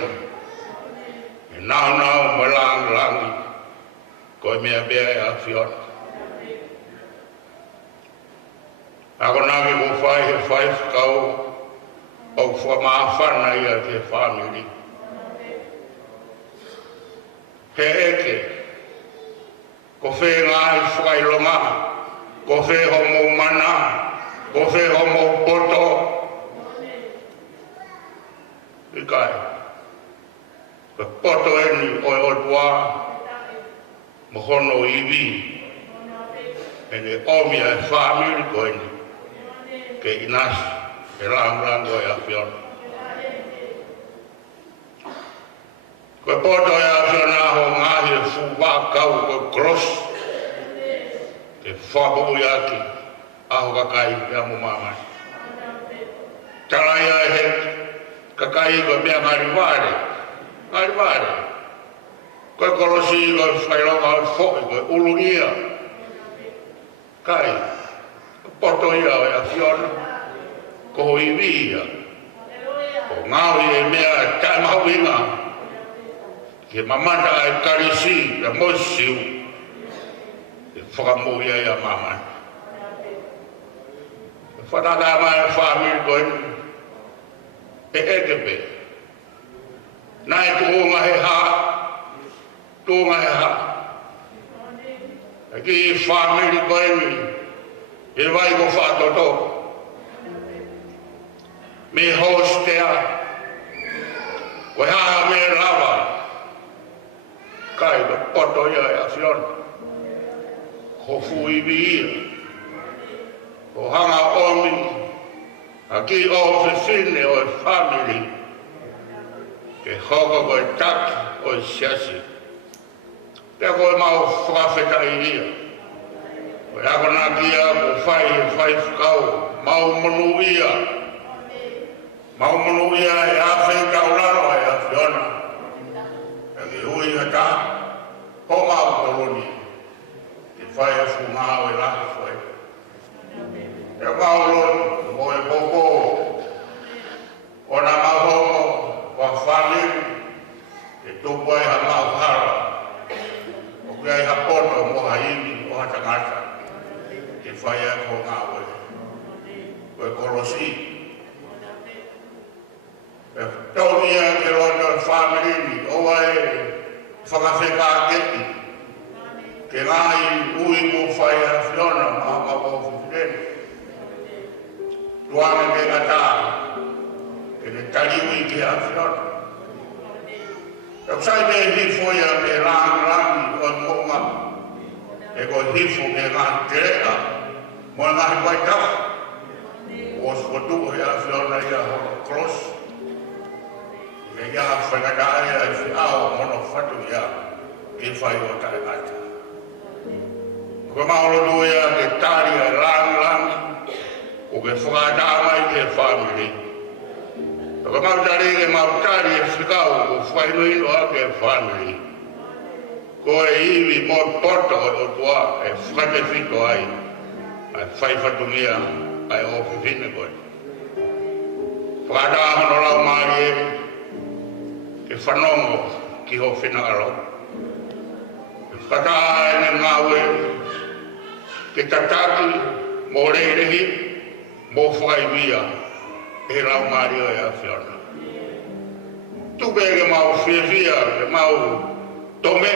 e nau malangi, koe mea bea e a whiona. Ako nāki ko whai he whai whakau, o whamawhana ia te whamiri. He eke, ko whē ngāi whakailonga, ko whē homo mana, ko whē homo poto. Ikai, ko poto eni oi otua, mohono iwi, ene omia e whamiri ko eni, ke inasi. E rango e a whiona. Koe poto e a whiona ho ngahi e fuwa kau koe cross. Ke whabu iaki aho kakai e amu mamai. Tarai ai he kakai koe mea ngari ware. Koe korosi koe whaironga o whoi koe ulungia. Kai, poto ia e a whiona. Ko iwia, ko ngawi e mea taimawinga, ke mamanda ai karisi, e mosiu, e whakamuia ia mamai. E whanaka mai e whamiri koe, e ekepe. Nai tuunga he ha. E ki whamiri koe ni, e vai ko whatoto. Me hostea, koe haha me lava, kai ko poto ia e a whiona, ko fuiwi ia, ko hanga omi, a ki o whiwhine o e whamiri, ke hoko koe taki o e siasi, te koe mau whakawhetai ia, koe ako nā kia ko whai whakau, mau manu ia, mau manu ia e a whai kauraro e a whiona. E ke hui hata, ho mau koroni. Ke whai e whungao e lahi whai. E mau loni, mo e poko. O na mau hongo, wa whaliru. E tupu e ha mau hara. O kia e ha poto mo ha imi o ha tangata. Ke whai e whungao e. Koe korosi. Tau ia ke roto whamiri, oa e whakawheka keti. Ke ngai ui ko whai a whiona, maa ko whiwhireni. Tuanga ke kata, ke ne tariwi ke a whiona. Tau sai me hi whoia me rangi o monga. e ko hifu me ngā tea, mo ngā hipai tau. O skotu e a whiona ia hono cross, e ia whangadai e whiao mono whatu ia, e whai o tae ata. Ko maolo e a ke tari a langi, o ke whakadamai ke family. Ko mautari e mautari e whikau o whainuino a ke family. Ko e iwi mo poto o tua e whakewhito ai, a whai whatungia ai o whiwhine koe. Whakata hono rau maari e, ke whanongo ki ho whinakaro. Ke whakata ene ngāwe, ke tataki mō reirehi, mō whakaiwia, e rau maari o e a whiona. Tupe ke mau whiwhia, ke mau tome,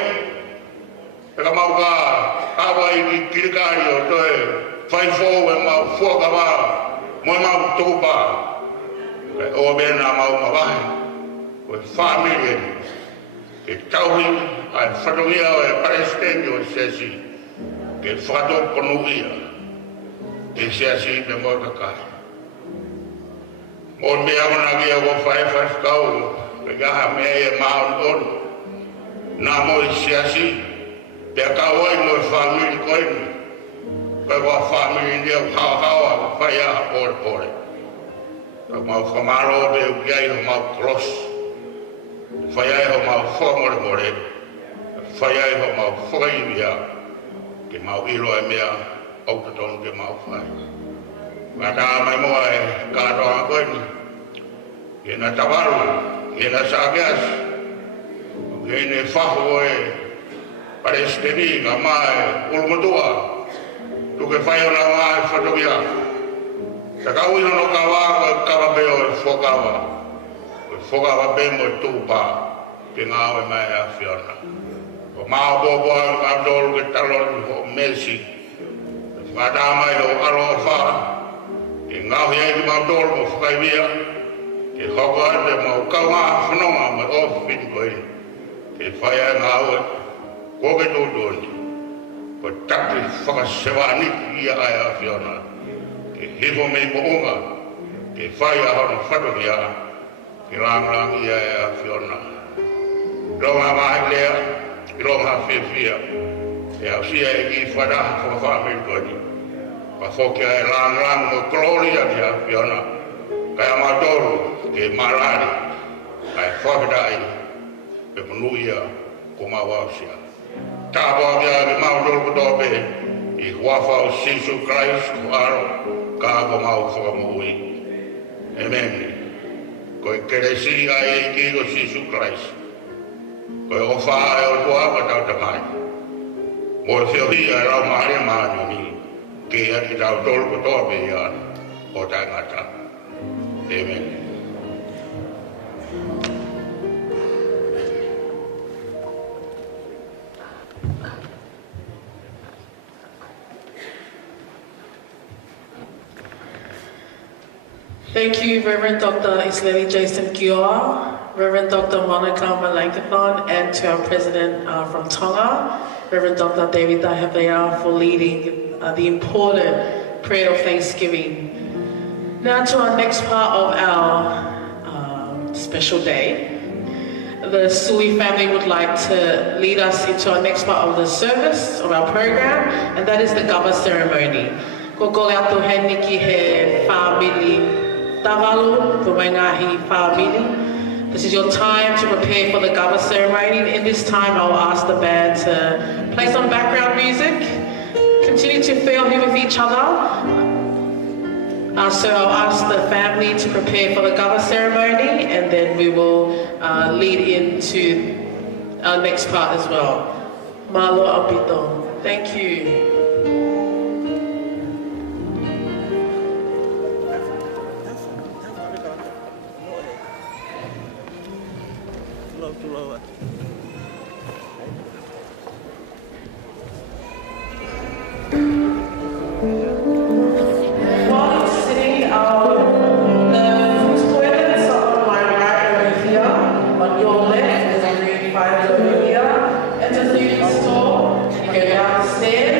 e ka mau ka awa i ki kirikari o toe, whaifo e mau fuakawa, mo e mau tōpa, o bena mau mawahi, o e whamiri, ke tauhi, ai whatongia o e paresteni o sesi, ke whakato ponuia, e sesi te motakai. Mo mea managi a ko whaifas kau, ke gaha mea e maon onu, nā mo e sesi, te akawai mo e whamiri koini, kai wa family dia hawa whai a pore. Ka mau whamaro be ukiai ho mau cross. Whai ai ho mau whamore, whai ai ho mau whaiwia, ke mau ilo e mea, autoton ke mau whai. Ngata mai moa e kātoa koini, ke na tawaru, ke na sākeas, ke ne whaho e paresteni ka mai ulmutua, tuke whai o na wā e whatomia. Ka kaui hono ka wā ko e kawa beo e whokawa. E whokawa be mo e tūpā, ke ngāwe mai a whiona. Ko mā bōpō e ngā dōru ke talon ho mesi. E whakata mai o aro o whā. Ke ngāwi ai ki mā dōru mo whakaiwia. Ke hoko ate mo kaua whanonga me o whini koe. Ke whai ai ngāwe, ko ke tūtoni. Ko taki whakasewani ia ai a whiona. Ke hifo mei moonga, ke whai a hono whatokia, ke rangrang ia ai a whiona. Ronga mahi lea, ke ronga whiwhia, e au sia e ki whadaha whakawhamiri koni. Ka whokia e rangrang mo klori a ki a whiona, kai amatoru ke marari, kai whakadai, pe manuia ko mawausia. Tāpua kia ki mautoro kutope, i huafa o Jesus Christ ko aro, ka ko mau whakamui. Amen. Ko e keresi ai e ki ko Jesus Christ. Ko e ofa e o tua ka tau tamai. Mo e whiohi a rau maare maanuni, ke a ki tau toro kutope i ana, o tai ngata. Amen. Thank you, Reverend Dr. Isleli Jason Gior, Reverend Dr. Monica Malankathon, and to our President from Tonga, Reverend Dr. David Dahavea, for leading the important prayer of thanksgiving. Now to our next part of our special day. The Suli family would like to lead us into our next part of the service of our program, and that is the Gaba ceremony. Ko ko Latu he niki he family Tavalu, the Wengahi family. This is your time to prepare for the Gaba ceremony. In this time, I will ask the band to play some background music. Continue to feel here with each other. So I'll ask the family to prepare for the Gaba ceremony, and then we will lead into our next part as well. Malo Abito. Thank you. Stairs.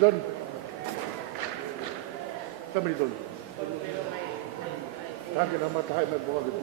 doon. Somebody doon. Kaya naman tayo may buka dito.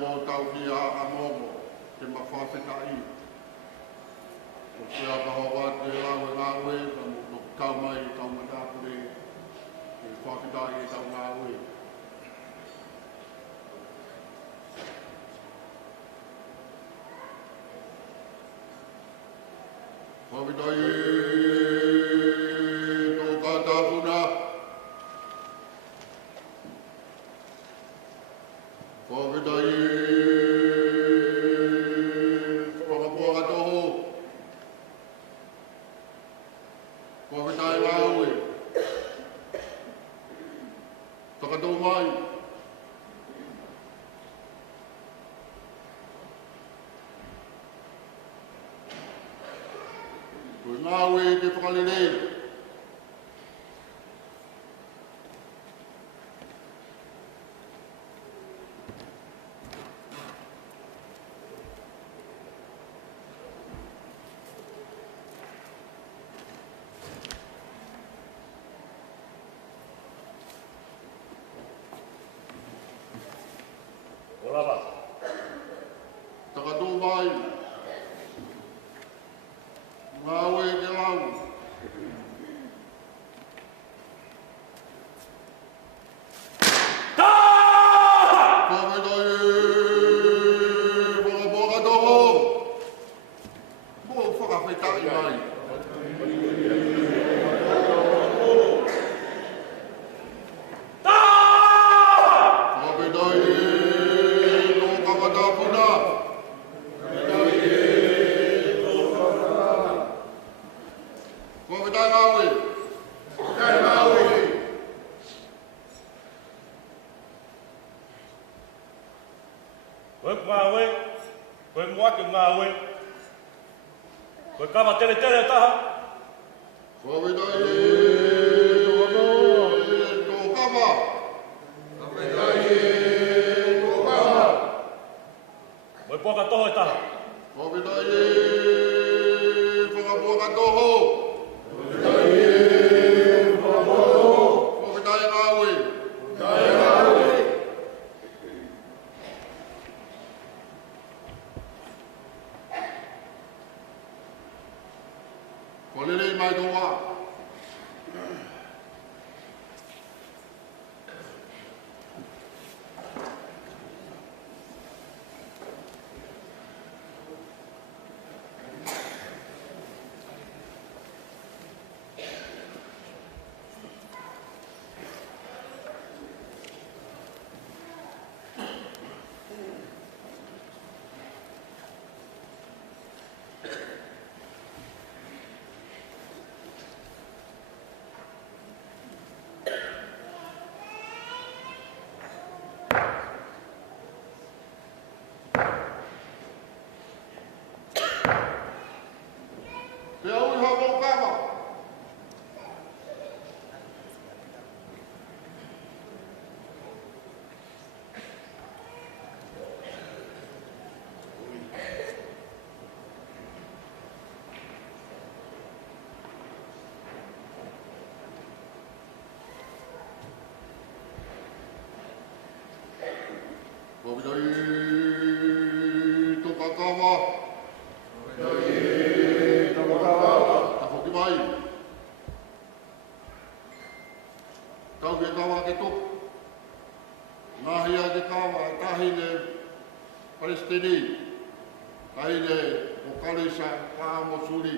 mo tau ni a amomo te mawhawhetai. O te apahoa te rawe ngāwe, ka mo tau mai tau matāpure, te whawhetai e tau ngāwe. Whawhetai tō kātāpuna, whawhetai whakapoa katoho, whawhetai ngāwe, whakatō mai, koe ngāwe te whakalelei. Takatō mai, ngāwe te lau. Whawhetai whakapoa katoho, mo whakawhetai mai. Koe kama tele tele taha. Whawhetai tō kama. Whawhetai tō kama. Koe poka toho e taha. Whawhetai whakapoa katoho. Whawhetai whakapoa katoho. Whawhetai ngāwe. Whawhetai ngāwe. Kolelei mai tō wā. Te au i hako kama. Whawhetai tō kakawa. Whawhetai tō kakawa. Ta whoki mai. Tau ke kawa ke tō. Ngāhia ke kawa, tahine Palestini. Tahine o Charissa, mo Suli.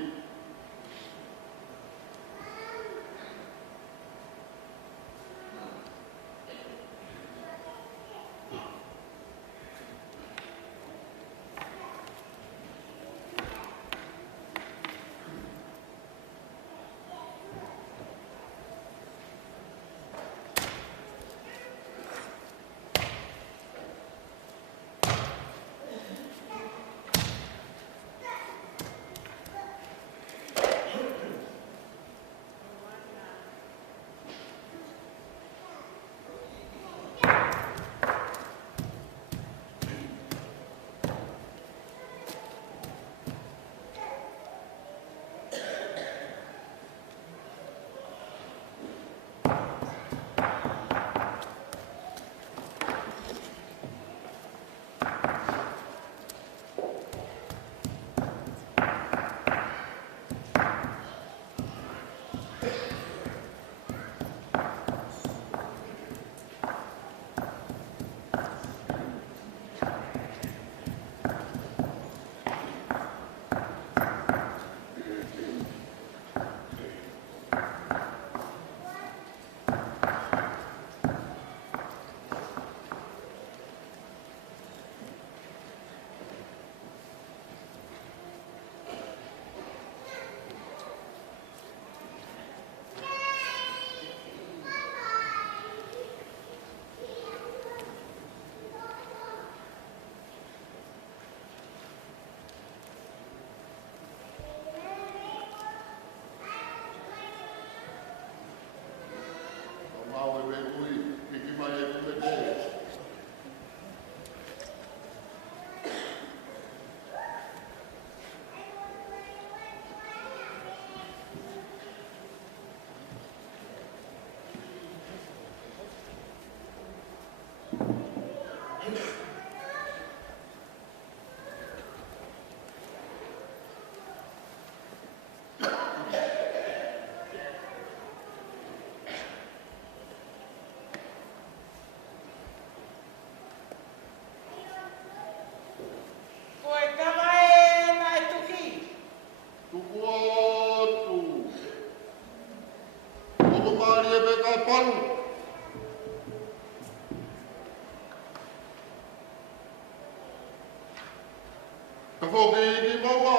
ki maua.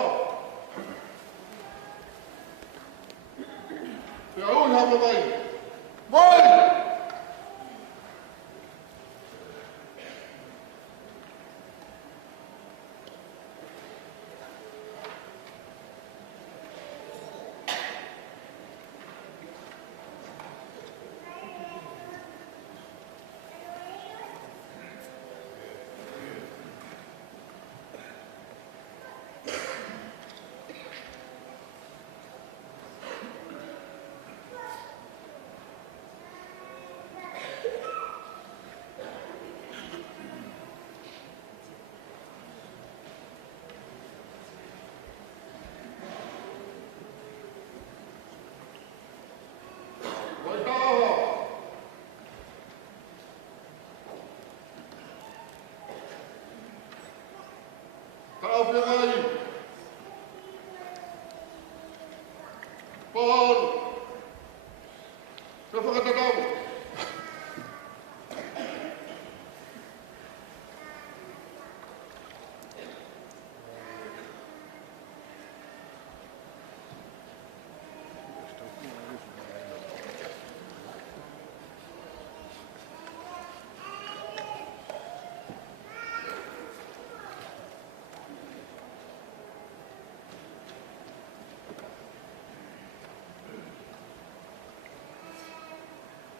Te au hapa vai. Vai!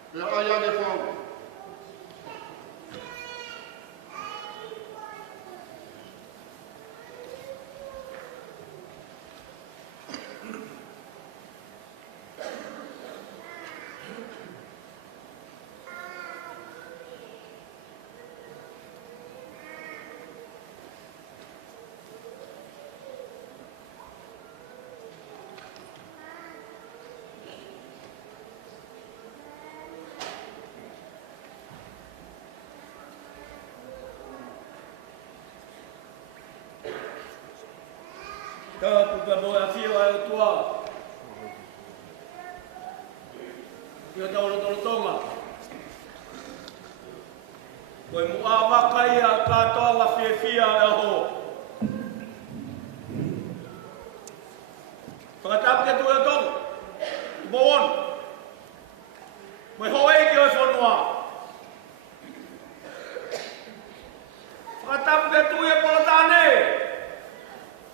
Ya ayah dia faham. Ka puka mo a fio ai tua. Yo tau tonga. Koe mua wakai a katoa fia e ho. Whakatap ke tua tong. Boon. Koe hoe ki oi whanua. Whakatap ke tua e polatane.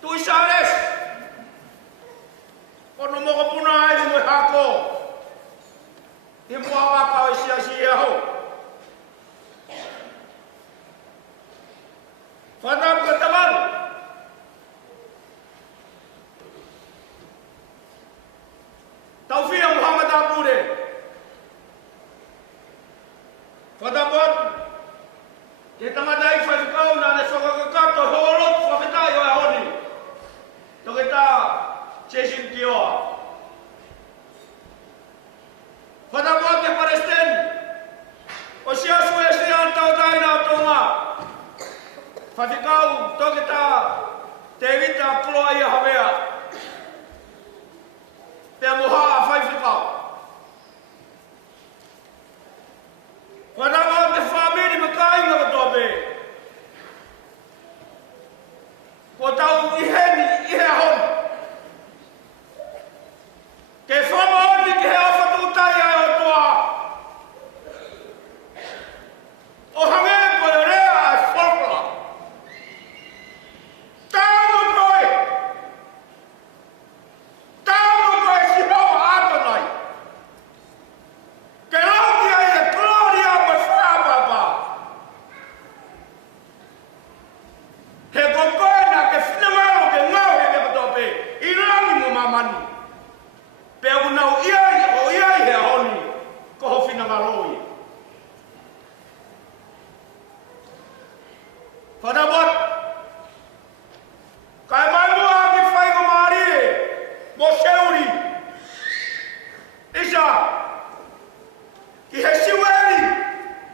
Tui Charissa, kono mo ka puna ai mo hako. He mo waka o sia ho. Whanam ka taman. Taufia Muhammad Abure. Whanapot. Ke tamadai whakikau na ne whakakakato holot whakitai o e honi. Tokita chasing kioa. Whanapot ke Palestine. O sia sue sia tau taina o tonga. Whakikau tokita te vita kloa ia hawea. Pea moha a whaiwhikau. Whanapot ke whamiri makainga wa tope. Ko tau iheni ihe hon. Ke whamoni ke hea whatutai ai o toa. O hange koe rea ai whokla. Tāmo koe. Tāmo koe si hoa atonai. Ke lauki ai e gloria mo whaapapa. He kokoena ke whinamaro ke ngau he ke patope. I rangi mo mamani. Pea unau iai o iai he honi. Koho whinamaroi. Whanapot. Kai mai mua ki whaigo maari e. Mo seuri. Isa. Ki he siweri.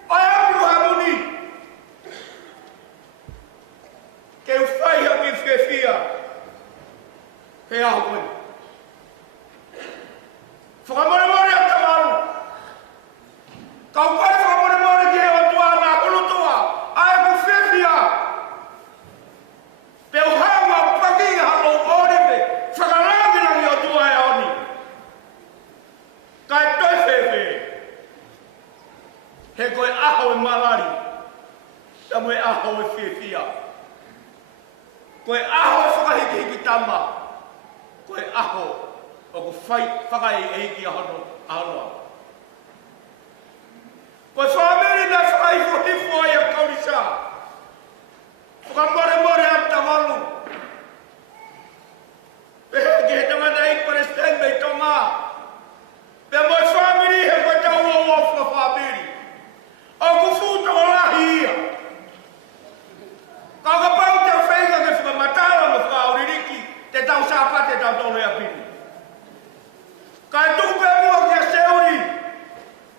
Oi apu hamuni. Ke u whai haki whiwhia. He ahu koe. Whakamoremore a tamaru. Kau koe whakamoremore ki he o tua nā kolo tua. Ai ku whiwhia. Pe o hanga pake aho o ko fai whakai e ki ahonoa. Koe whameri na whakai fuhifo ai a Charissa. Whakamore a tawalu. Pehe ki he tangata i Palestine mei tonga. Pea moi whameri he koe tau o wafua whameri. O kufuta o lahi ia. Ka ka pau te whainga ke whakamatara mo whakauririki te tau sāpa te tau tolo ea pini. Ka e tuku pe mua ki a seuri.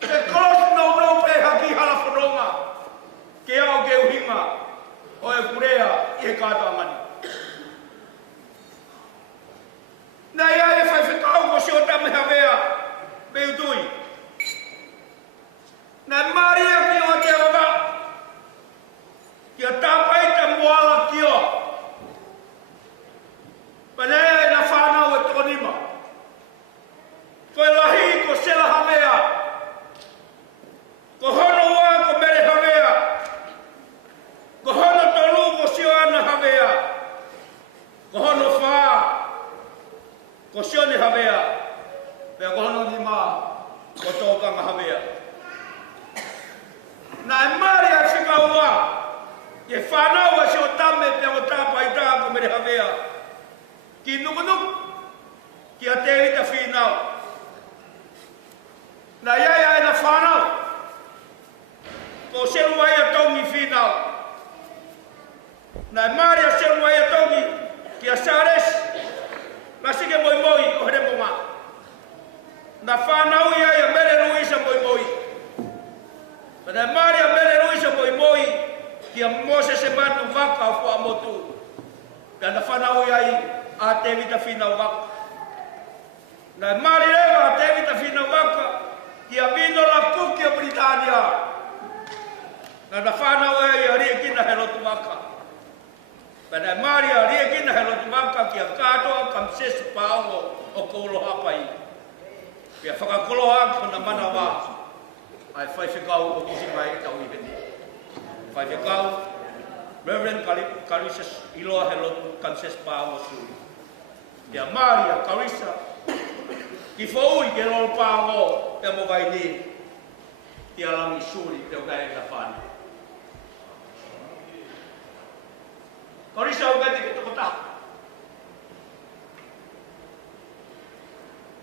Te kolos nau pe haki hala whanonga. Ke au ke uhinga. O e purea i he kātua mani. Nā ia e whai whekau ko sio tame hawea. Me utui. Nā maria ki o te awa. Ki a tāpai te moala ki o. Panea e na whanau e tonima. Koe lahi ko sela hawea. Ko hono wā ko mere hawea. Ko hono tolu ko sio ana hawea. Ko hono whā. Ko sio ni hawea. Pea ko hono ni mā. Ko tōkanga hawea. Nā e mare a whikau wā. Ke whanau a sio tame pea o tāpai tā ko mere hawea. Ki nukunuk. Ki a te rita whinau. Nā iai ai na whanau. Ko seru ai a tongi whinau. Nā mare a seru ai a tongi. Ki a Sares. Masike Moimoi o here monga. Nā whanau iai a mere ruisa Moimoi. Nā mare a mere ruisa Moimoi. Ki a Mose se matu waka o fua motu. Nā whanau iai a te vita whinau waka. Nā mare rewa a te vita whinau waka. Ki a vino la kuki o Britania. Nā whanau iai a ria kina he rotu waka. Nā mare a ria kina he rotu waka ki a kātoa kam sesu pāongo o koulo hapai. Ki a whakakoloha kona mana wā. Ai whai whikau o kusi mai e tau i heni. Whai whikau, Reverend Charissa iloa he lotu kanses pāongo Suli. Ki a Maria Charissa, ki whaui ke rolo pāongo e mo vai ni. Ki a langi Suli te o kai e ka whāni. Charissa o gati ke toko taha.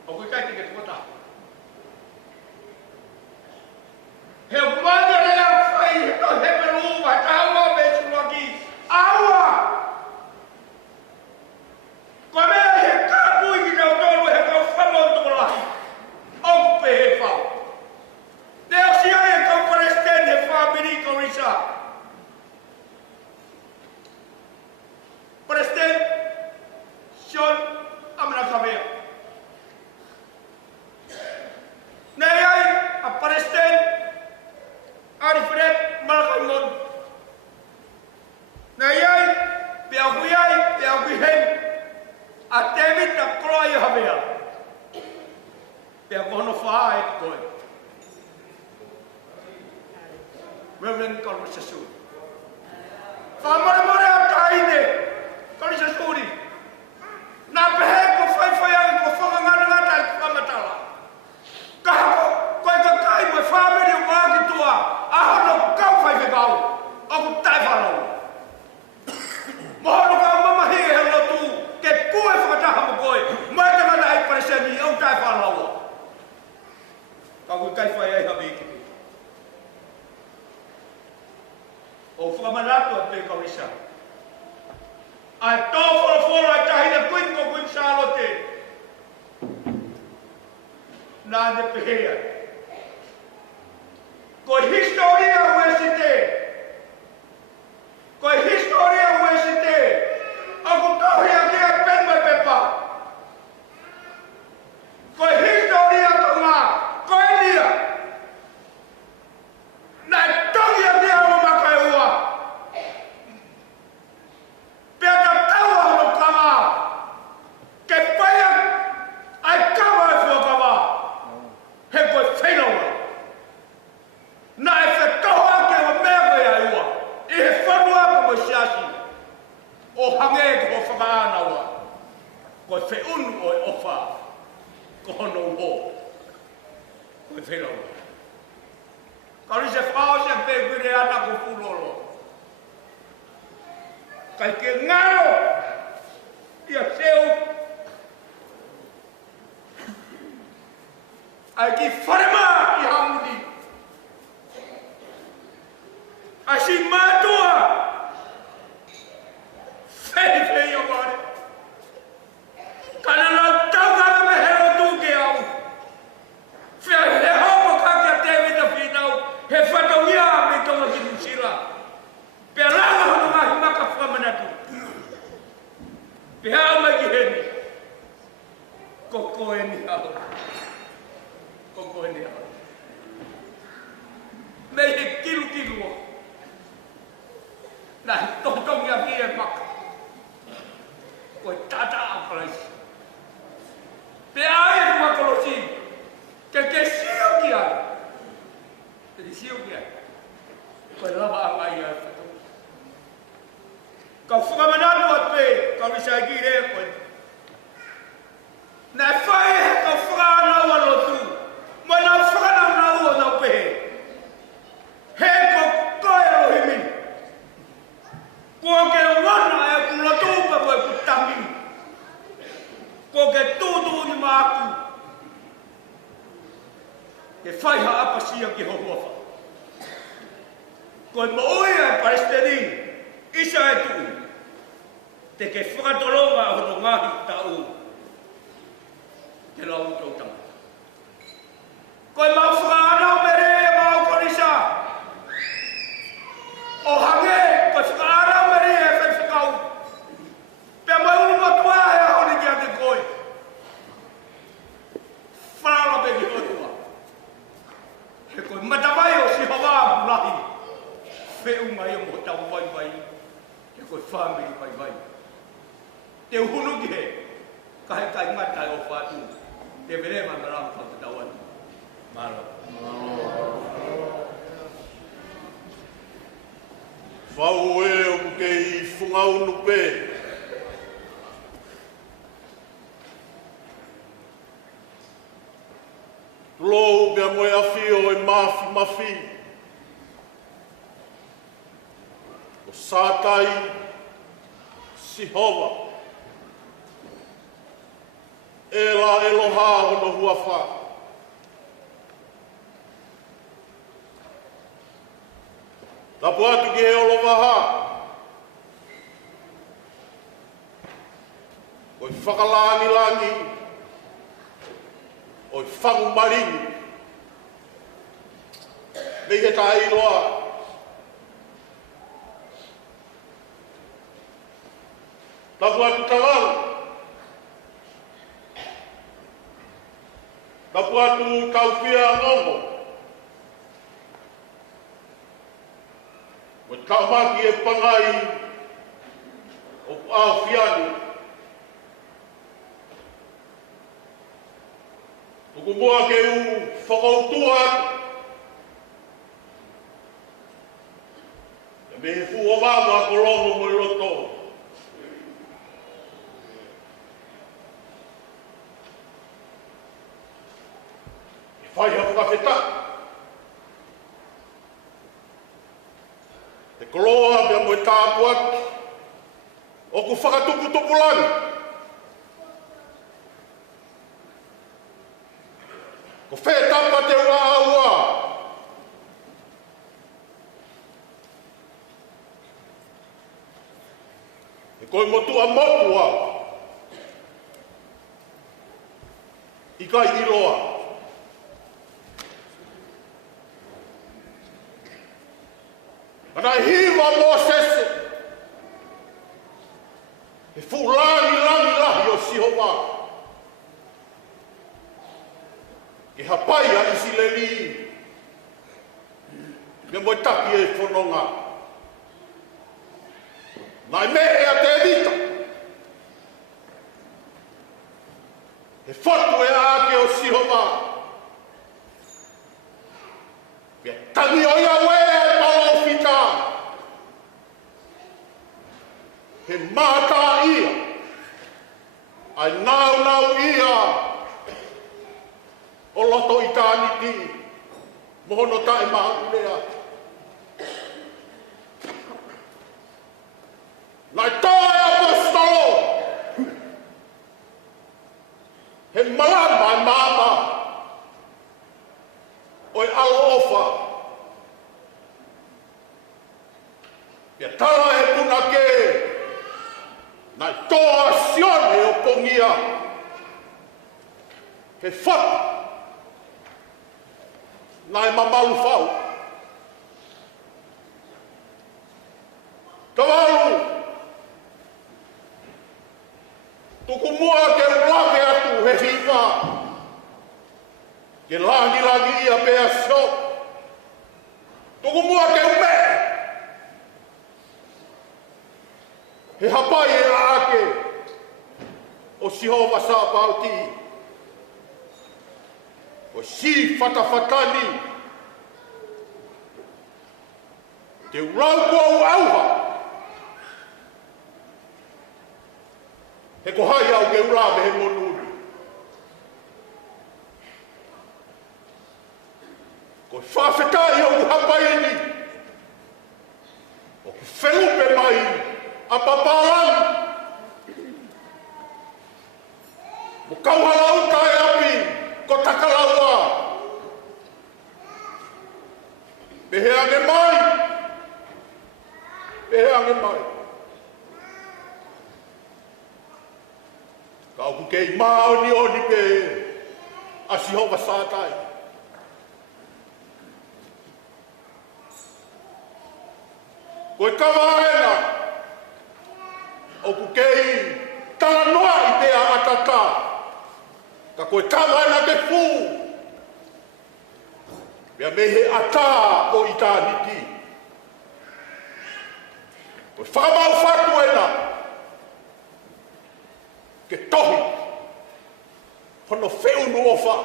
O kui kai ke toko taha. He o kumanga rea whai he to he peru wa taua me sulaki. Aua! Ko mea he kāpui ki tau tolu he kau whanau toko lahi. Ope he whau. Te o si ai e kau Palestine he whamiri Charissa. Palestine, Sean, amana kawea. Nei ai, a Palestine, ari Fred, malakai mon. Nei ai, pea hui hen, a David a kroi hawea. Pea kono whaa e koe. Reverend Charissa Suli. Whamare a taine, Charissa Suli. Nā pehe ko whai ai ko whangangana i whamatala. Ka hako, koe ka kai mai whameri o wāki tua, ahono kau whai whekau, aku tai whanau. Mohono ka mamahi e he lotu, ke kue whakataha mo koe, mai tangana ai pareseni, au tai whanau. Ka kui kai whai ai hawi ki. O whakamanatu a te Charissa. Ai tō whora ai tahina kuin ko kuin Charlotte. Nā ne pehea. Ko historia uesite. Ko historia uesite. Aku tohi a kia pen mai pepa. Ko historia tonga. Ko elia. Nā tohi a kia o makai ua. Pea ta taua hono kama. Ke paia ai kama e fuakawa. He koe whainaua. Nā e whetoha ke o mea koe ai ua. I he whanua ka mo siasi. O hange ko whakaanaua. Koe whiunu o kono ho. Koe whenau. Kauri se whao se pēkure ana ko pulolo. Kai ke ngaro. Ia seu. Ai ki wharema i hamuni. Ai si mātua. Whei o ware. Kana lau taukara me hero tūke au. Whia he hopo kakia te wita whinau. He whatau ia me tonga ki nusira. Pea ranga hono ngahi maka whamanatu. Pea au mai ki heni. Koko e ni hao. Koko e ni hao. Mei he kilu o. Nā tōtong ia ki e maka. Koe tata au karaisi. Pe ai e makolosi. Ke sio ki ai. Ke sio ki ai. Koe lava au ai ai whato. Kau whakamanatu at pe. Kau risai ki rea koe. Nā whae he kau whakanau alotu. Mo nā whakanau nau o nau pehe. He ko koe o himi. Ko ke wana e kula tūpa koe kutangi. Ko ke tūtu ni māku. Ke whaiha apasia ki hohuafa. Koe maui e Palestini, isa e tū. Te ke whakatolonga o no ngahi tau. Ke lau tautanga. Koe mau whakanau mere e mau Charissa. O hange, koe whakanau mere e whakau. Pea mai unu matua e honi ki a te koe. Whanala pe ki hotua. He koe matawai o si hawa mulahi. Wheu mai o mo tau vai. He koe whamiri vai. Te uhunu ki he. Kai ngatai o whatu. Te verema na ramu whakatauan. Maro. Whau e o kei whungau nupe. Lou mea moe awhio e mafi. O sātai sihova. E la eloha o no huawha. Tapu atu ki he olowaha. Oi whakalangi. Oi whangumaringi. Nei he tā iloa. Tapu atu tawaru. Tapu atu tauwhia ngongo. O taumaki e pangai o ao whiani. Tuku mua ke u whakautua. E me he fu o mama ko longo mo roto. E whai ha whakawheta. Te koloa mea moe tāpuak, o ku whakatuputupulangi. Ko whetapa te ua aua. E koe motua motua. I kai iloa. Ana hiwa mo sese. E fulani lahi o sihowa. E hapai a isileli. Me mo taki e whanonga. Nai mehe a te evita. E whatu e ake o sihowa. Me tangi o ia wea e palo fita. He mata ia. Ai nau ia. o loto i tāniti, mohono tae maha lea. Nai tae apostolo, he malama e mama, oi alo ofa. Ia tala e puna ke, nai toa sione o pongia, he whaka, nai mamalu whau. Tawaru, tuku mua ke urake atu he hiwa, ke langi ia pea sio, tuku mua ke ume, he hapai e ake, o Sihova sa pauti, o si whatawhatani, te urau kua auha, he ko hai au ke urawe he monuri. Ko whawhetai au hapaini, o ku whelupe mai, a papalang, mo kauhalau tae api, ko takalaua. Pehe ange mai. Pehe ange mai. Kau ku kei maoni oni pe a Sihova sātai. Koe kawaena o ku kei tala noa i te a atata. Ka koe kawaena te fu. Pea mehe ata o i tāniti. Koe whamau whatuena. Ke tohi. Hono wheu no ofa.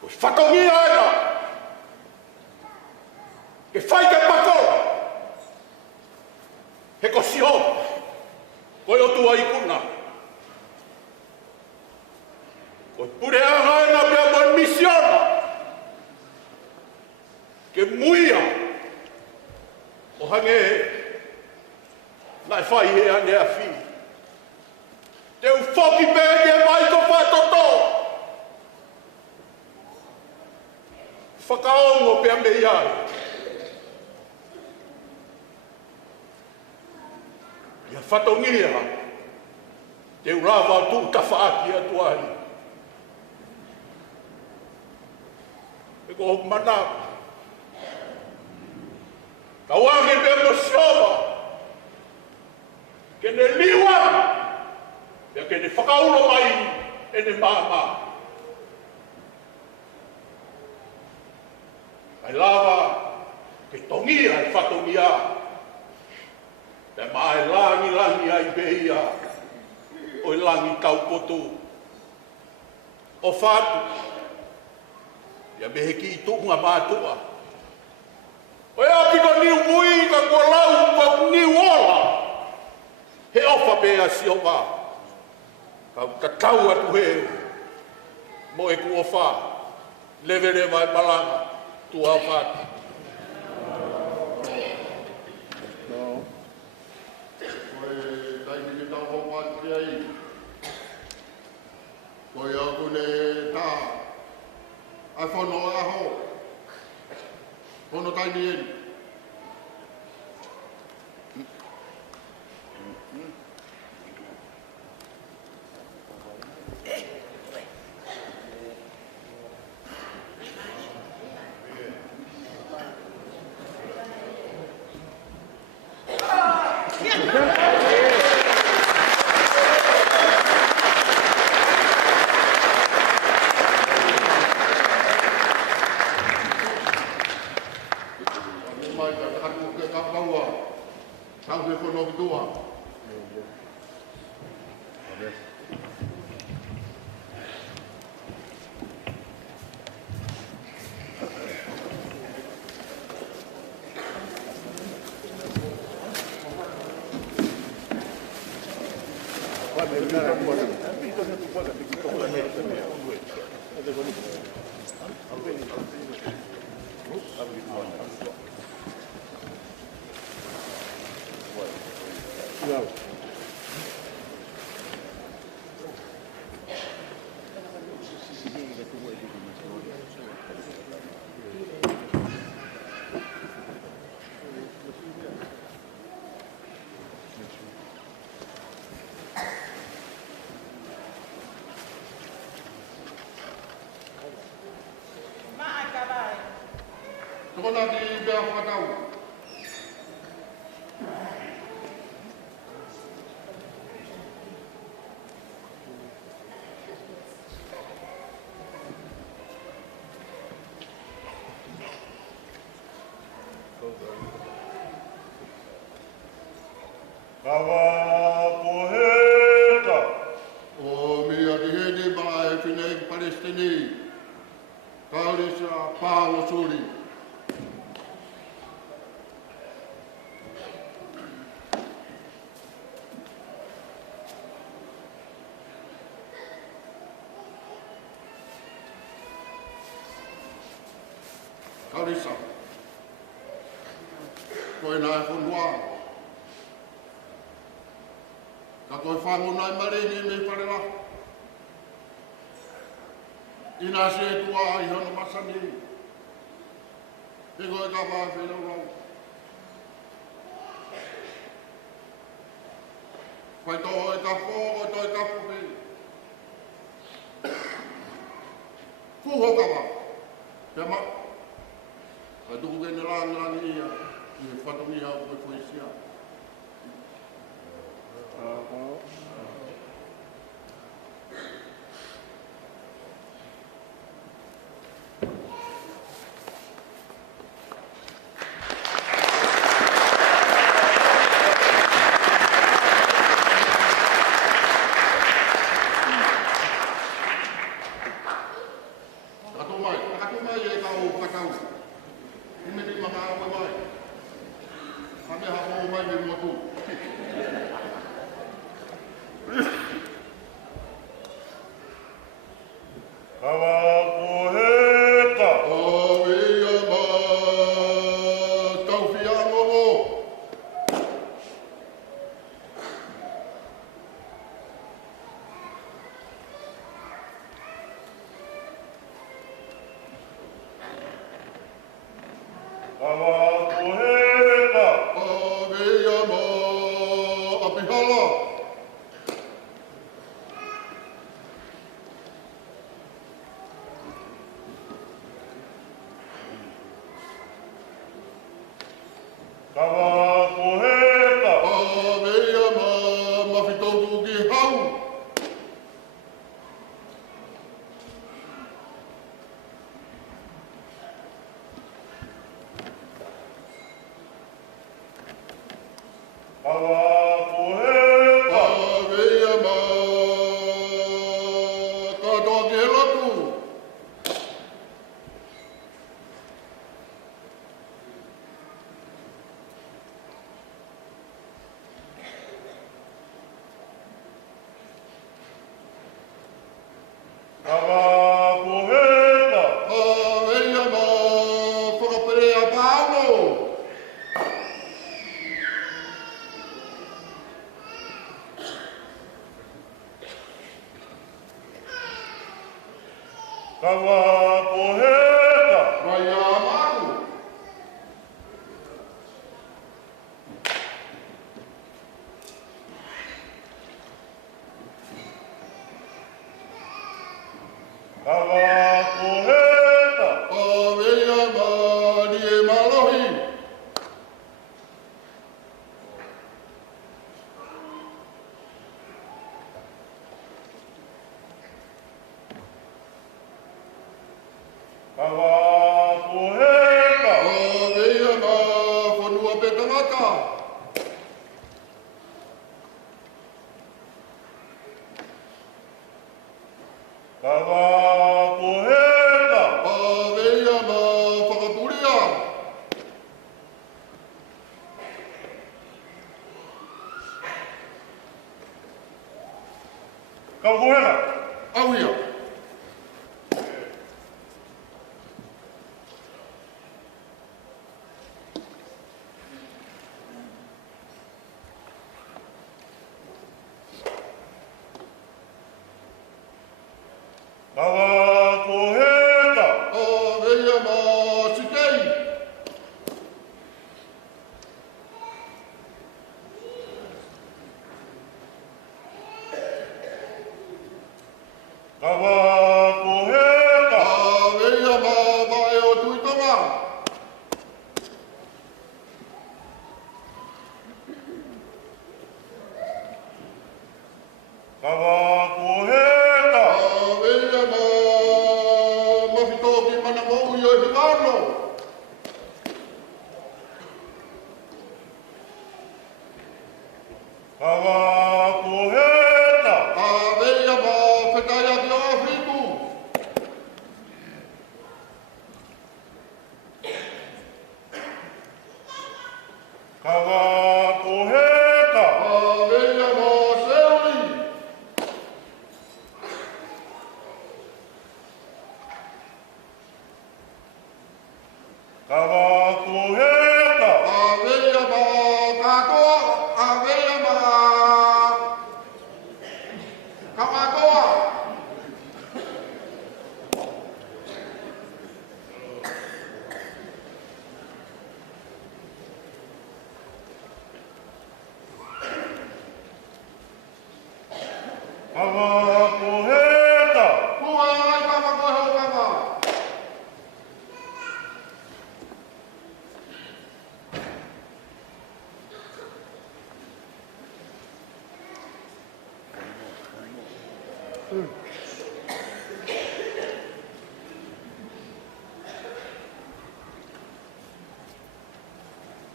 Koe whatongia ena. Ke whai ke pakola. He ko siho. Koe o tua i kuna. Koe pure anga ena pia koe misiona. Ke muia. O hange nai whai he ane a whi. Te u whoki pēke mai ko whatoto. Whakaongo pia me iai. Ia whatongia. Te u rāwa tū tawhaaki atuai. E ko hoku mana. Kawangi pia mo sioma. Kene liwa, ya kene whakaulo mai ene māma. Ai lava, ke tongia e whatongia. Te mai langi ai beia, o langi taupoto. O whatu, ya mehe ki tunga mātua. O ea piko niu mui ka kua lau kua niu ola. He ofa pēa Sihova. Kau tatau atu he. Mo e ku ofa. Levere mai malanga. Tu au whatu. Koe taini ki tau hopa ati ai. Koe aku ne tā. Ai whono aho. Whono taini eni. Tokona di bea whakatau. Kawa poheta. O mia di hene ba e finei Palestini. Charissa, Paula, Suli. Charissa. Koe nai whonua. Ka koe whangu nai marini me wharela. Ina se tua I hono masani. E koe Gaba e whenau rau. Koe tō e ka pō, koe tō e ka pō. Fuho Gaba. Te ma. Ka tuku kene rānga ia. I e whatongi au koe poesia. Kau kuhera. Au ia. Kawa kuhera. O ia ma sikei. Kawa kuhera. Ia ma vai o tuitonga. Kawa kuhera. Ia ma mafitoki mana mo ia hikano. Kawa kuhera. Ia ma whetaya ki o whiku. Kawa kuhera. Ia ma Suli. Kawa kuhera. Ia ma katoa. Ia ma kamakoa. Kawa kuhera. Kua ai kamakoa ho kama.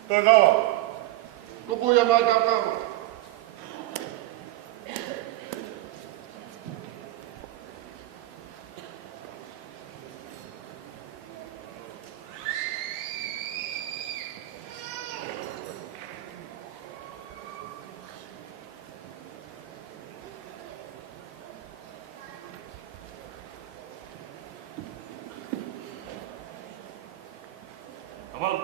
Toi kawa. Kukuya mai kama. Kawan.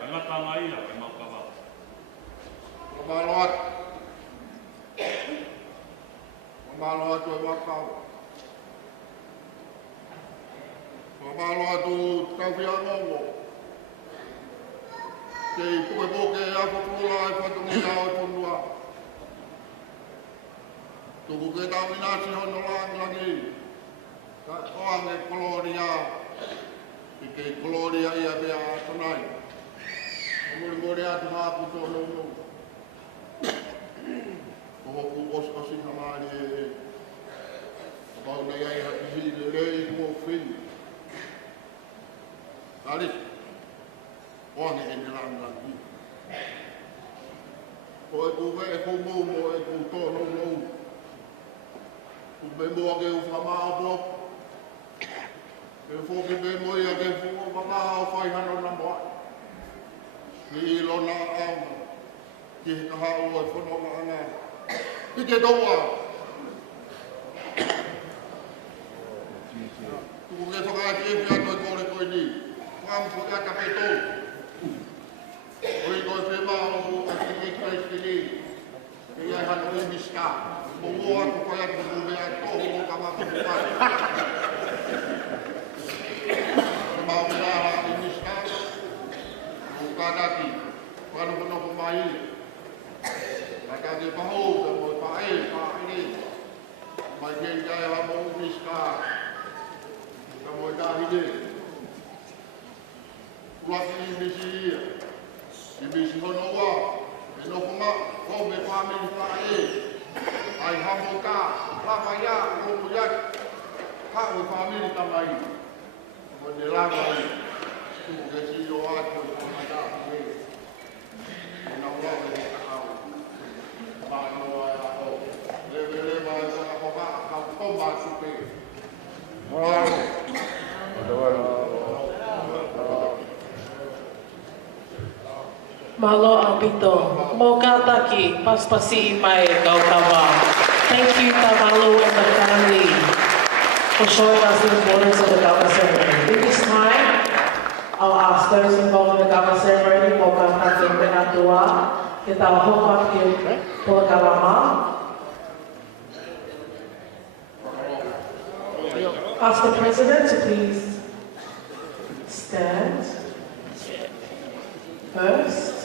Ingat tanga iya ke mau kawa. Mamalot. Mamalot o makau. Mamalot o kawianongo. Kei puke ako pula ai patungina o punua. Tuku ke tawinasi hono langi. Ka oange koloria. Ike koloria ia bea atonai. Mori atu hapu tono no. Ohoku osi hamari e. Pau nei ai haki hile rei mo whini. Taris. Oange e nirangi. Ko e kuwe e kumu mo e kutono no. Kume mo ake ufamao po. E fuki me mo i ake fuko mamao whai hano na moa. Ni lona ama. Ki ka hao e whanonga anga. Ki te toa. Tuku ke whakaati e whia toi kore koe ni. Whamu whaka aka pe tō. Oi koe whema o ake e Christ ni. E iai hano e miska. Mo mua ko koe atu kume a tō mo kamaka kukai. Mau meraha e miska. Kadaki, kanu kono ko mai. Kadaki paho, mo pae, pae. Mai gen jaya ha mo miska. Mo dahide. Kuati misi. Misi kono wa. No kuma, ko me family pae. Ai hamoka, lava ya, ko ya. Ha mo family tamai. Mo de lava. Ke si o atu ko mata ni. Na wa ni ka au. Ba no wa o. Le ba sa ko ba ka ko ba su pe. Malo Abito. Mogataki, paspasi mai kautawa. Thank you, Tavalu and the family, for showing us the importance of the Gaba ceremony. At this time, I'll ask those involved in the Gaba ceremony, Mogataki and Benatua, ke tau hopa ki Paula Gaba. Ask the President to please stand first.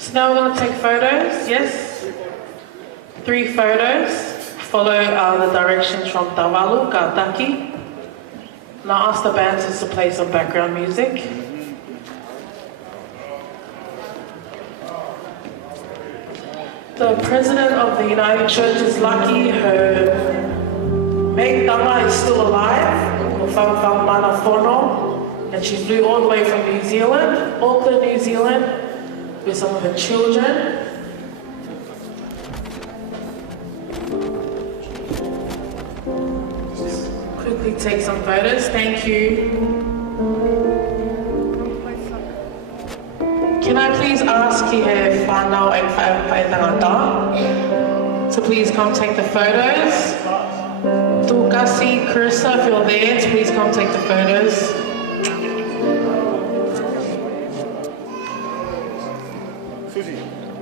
So now we're going to take photos, yes? 3 photos. Follow the directions from Tavalu, Gataki. Now ask the band to play some background music. The President of the United Church is lucky her mate Dama is still alive, and she flew all the way from New Zealand, Auckland, New Zealand, with some of her children. Just quickly take some photos, thank you. Can I please ask here whanau and whaetangata to please come take the photos? Tukasi, Charissa, if you're there, to please come take the photos. Suli,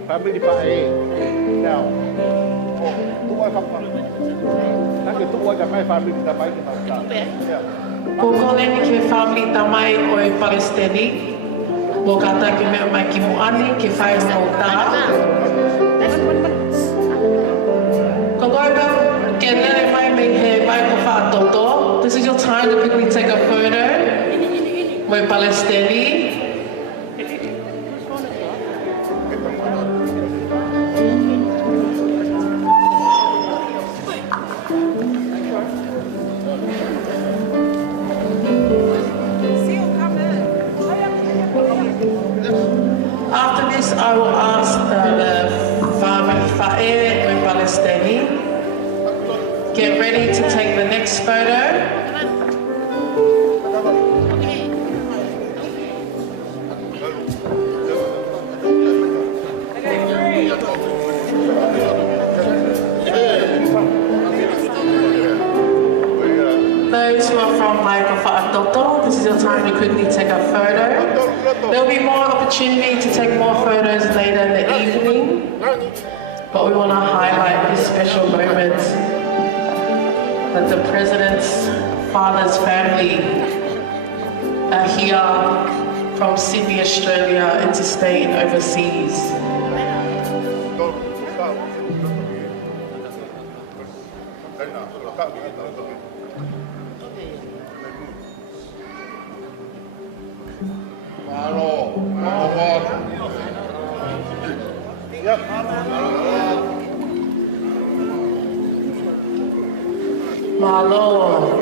family pae. Now, tua kapal. Nanti tua jangan family kita pae kita. Kukoleni ke family tamai oi Palestini. Bokata ke me mai ki muani ke fai sauta. Kogoiba ke nere mai me he mai ko fa toto. This is your time to quickly take a photo. Oi Palestini. I will ask the family Fa'e and Palestini, get ready to take the next photo. Those who are from Maikofa Toto, this is your time to quickly take a photo. There will be more opportunity to take more photos later in the evening, but we want to highlight this special moment that the President's father's family are here from Sydney, Australia, interstate overseas. Malo,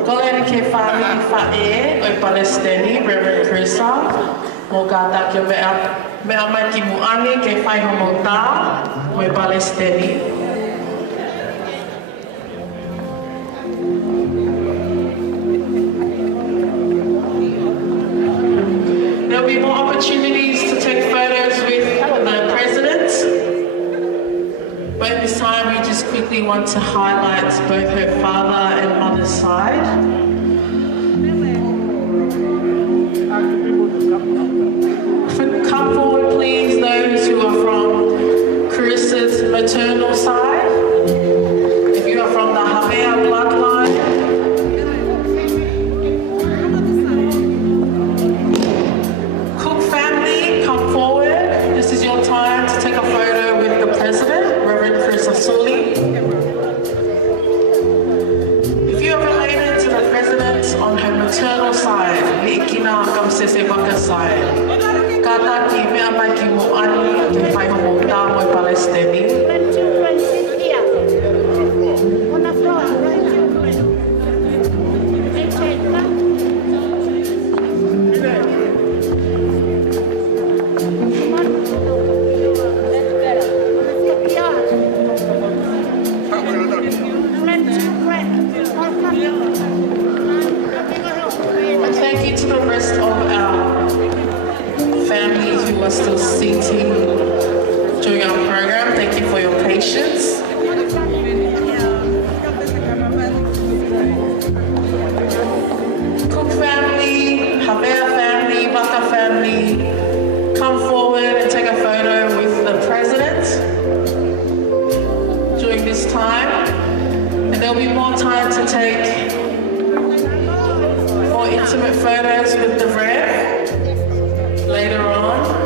koleni ke family Fa'e oi Palestini, Reverend Charissa, Mogata ke mea mai ki muani ke whai homota oi Palestini. There will be more opportunities to take photos with the President. But this time we just quickly want to highlight both her father and mother's side. Come forward please, those who are from Charissa's maternal side. If you are from the Hamea bloodline. Cook family, come forward. This is your time to take a photo with the President. Suli. If you are related to the President on her maternal side, Likina Kamsese Baka side, Kata ki mea mai ki muani ke whai homota moi Palestini. And thank you to the rest of our families who are still seating during our program. Thank you for your patience. Cook family, Havea family, Baka family, come forward and take a photo with the president during this time. And there'll be more time to take more intimate photos with the Rev later on.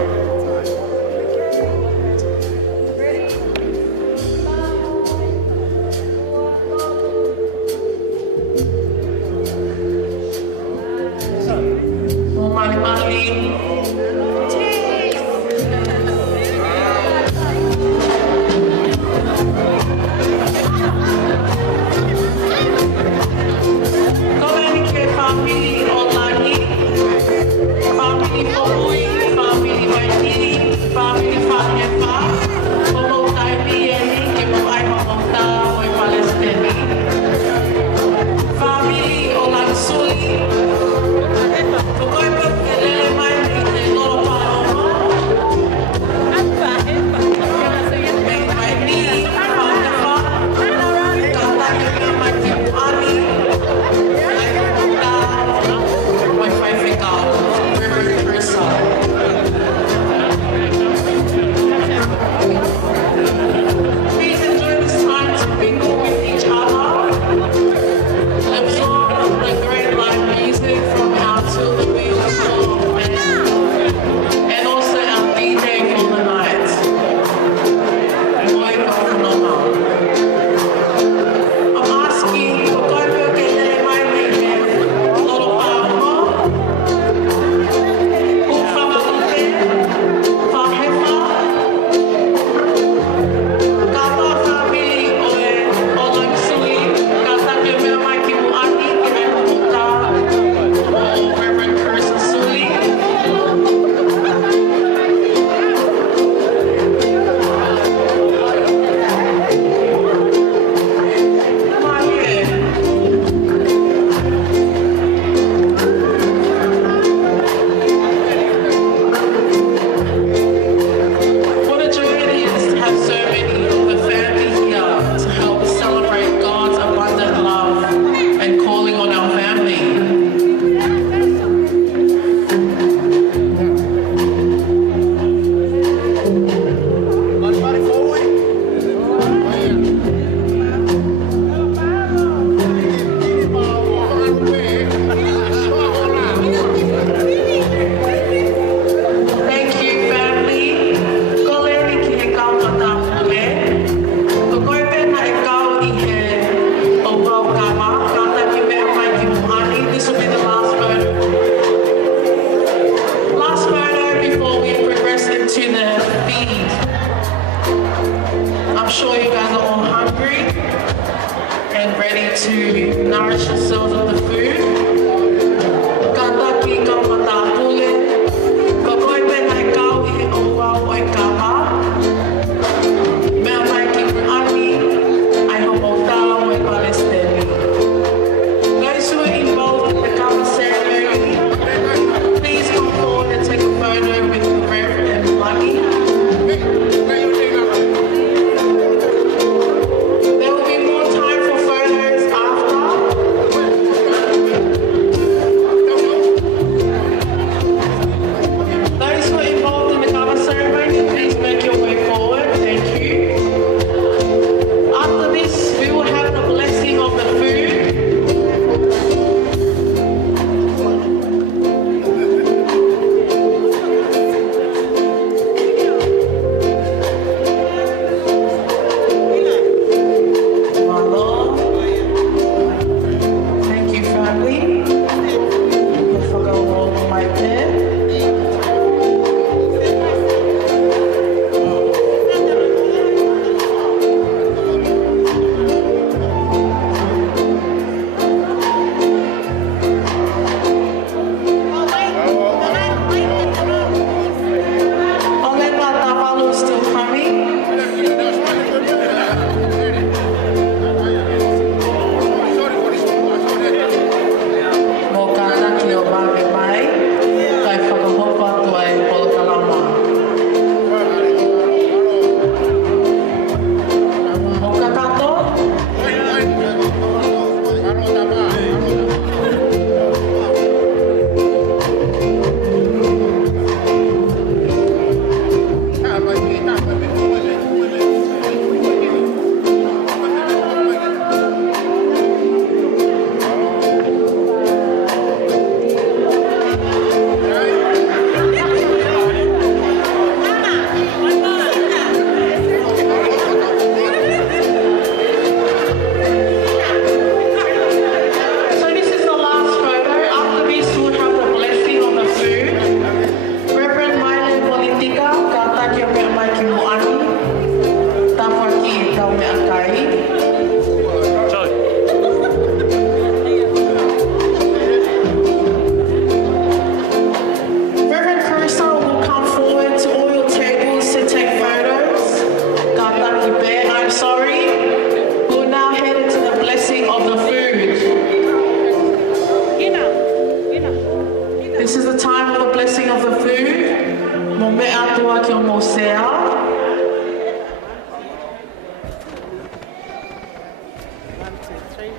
1, 2, 3.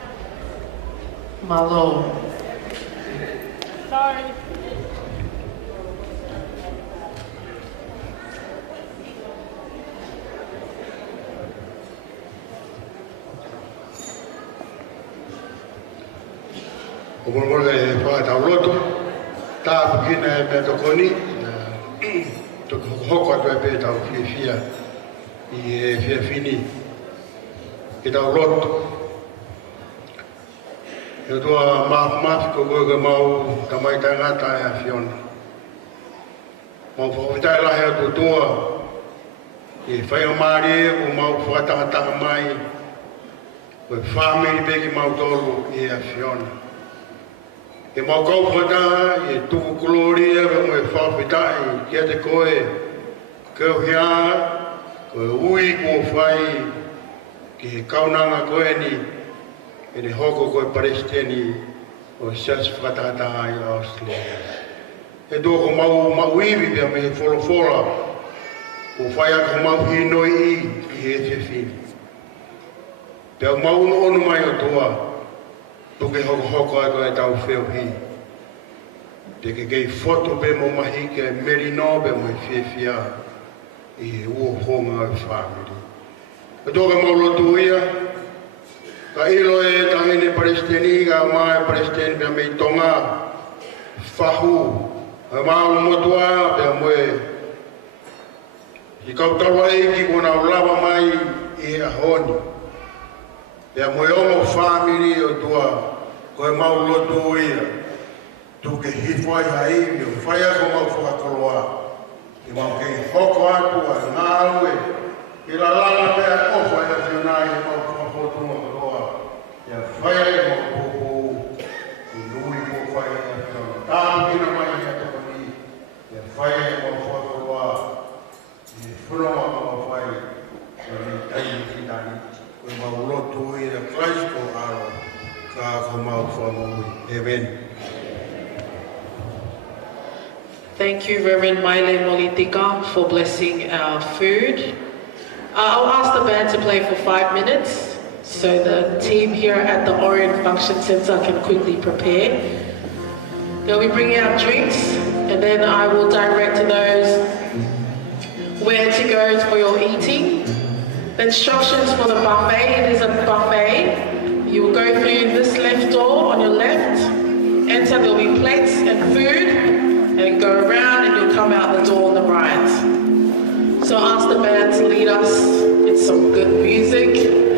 Malo. Sorry. O mole fa ta loto ta pina me to koni to hoko to pe ta fia I fia fini e ta loto e to ma ko go mau ta mai ta ngata ya fiona mo fo ta la he to to e fai o mari o mau fo ta mai o family be ki mau tolu e a fiona e mau kau whata, e tuku kuloria, e mo e whawhitai, kia te koe, keu hea, koe ui kua whai, ki he kaunanga koe ni, e ne hoko koe Palestini, o Church whakatata ai o Australia. E tōko mau iwi pia me he wholofola, o whai ako mau hinoi I he whiwhini. Pia mau onu mai o toa, Tuke hoko ai koe tau wheo hi. Te ke kei foto pe mo mahi ke merino pe mo I whiwhia I ua honga o whamiri. E toka maulotu ia, ka ilo e tangine Palestini, ka mai Palestini pe mei tonga, whahu, e maalo motua pe mo e I kautawa eki kona lava mai I ahoni. Pea moe ongo whamiri o tua koe mau lotu ia. Tu ke hifai haiwi o whai ako mau whakakoloa. I mau kei hoko atu a ngāue. I la lala pea o whai a whionai I mau whakakotu o koloa. Ia whai a mau koko. I nui mo whai a whiona. Tāpina mai I a tokoni. Ia whai a mau whakakoloa. I whunoma mau whai. Ia ni taimi ki tani. Koe mau lotu I a Christo aro ka ko mau whamui. Amen. Thank you, Reverend Maile Molitika, for blessing our food. I'll ask the band to play for 5 minutes so the team here at the Orient Function Centre can quickly prepare. They'll be bringing out drinks and then I will direct those where to go for your eating. The instructions for the buffet, it is a buffet. You will go through this left door on your left, enter, there'll be plates and food, and go around and you'll come out the door on the right. So I'll ask the band to lead us in some good music.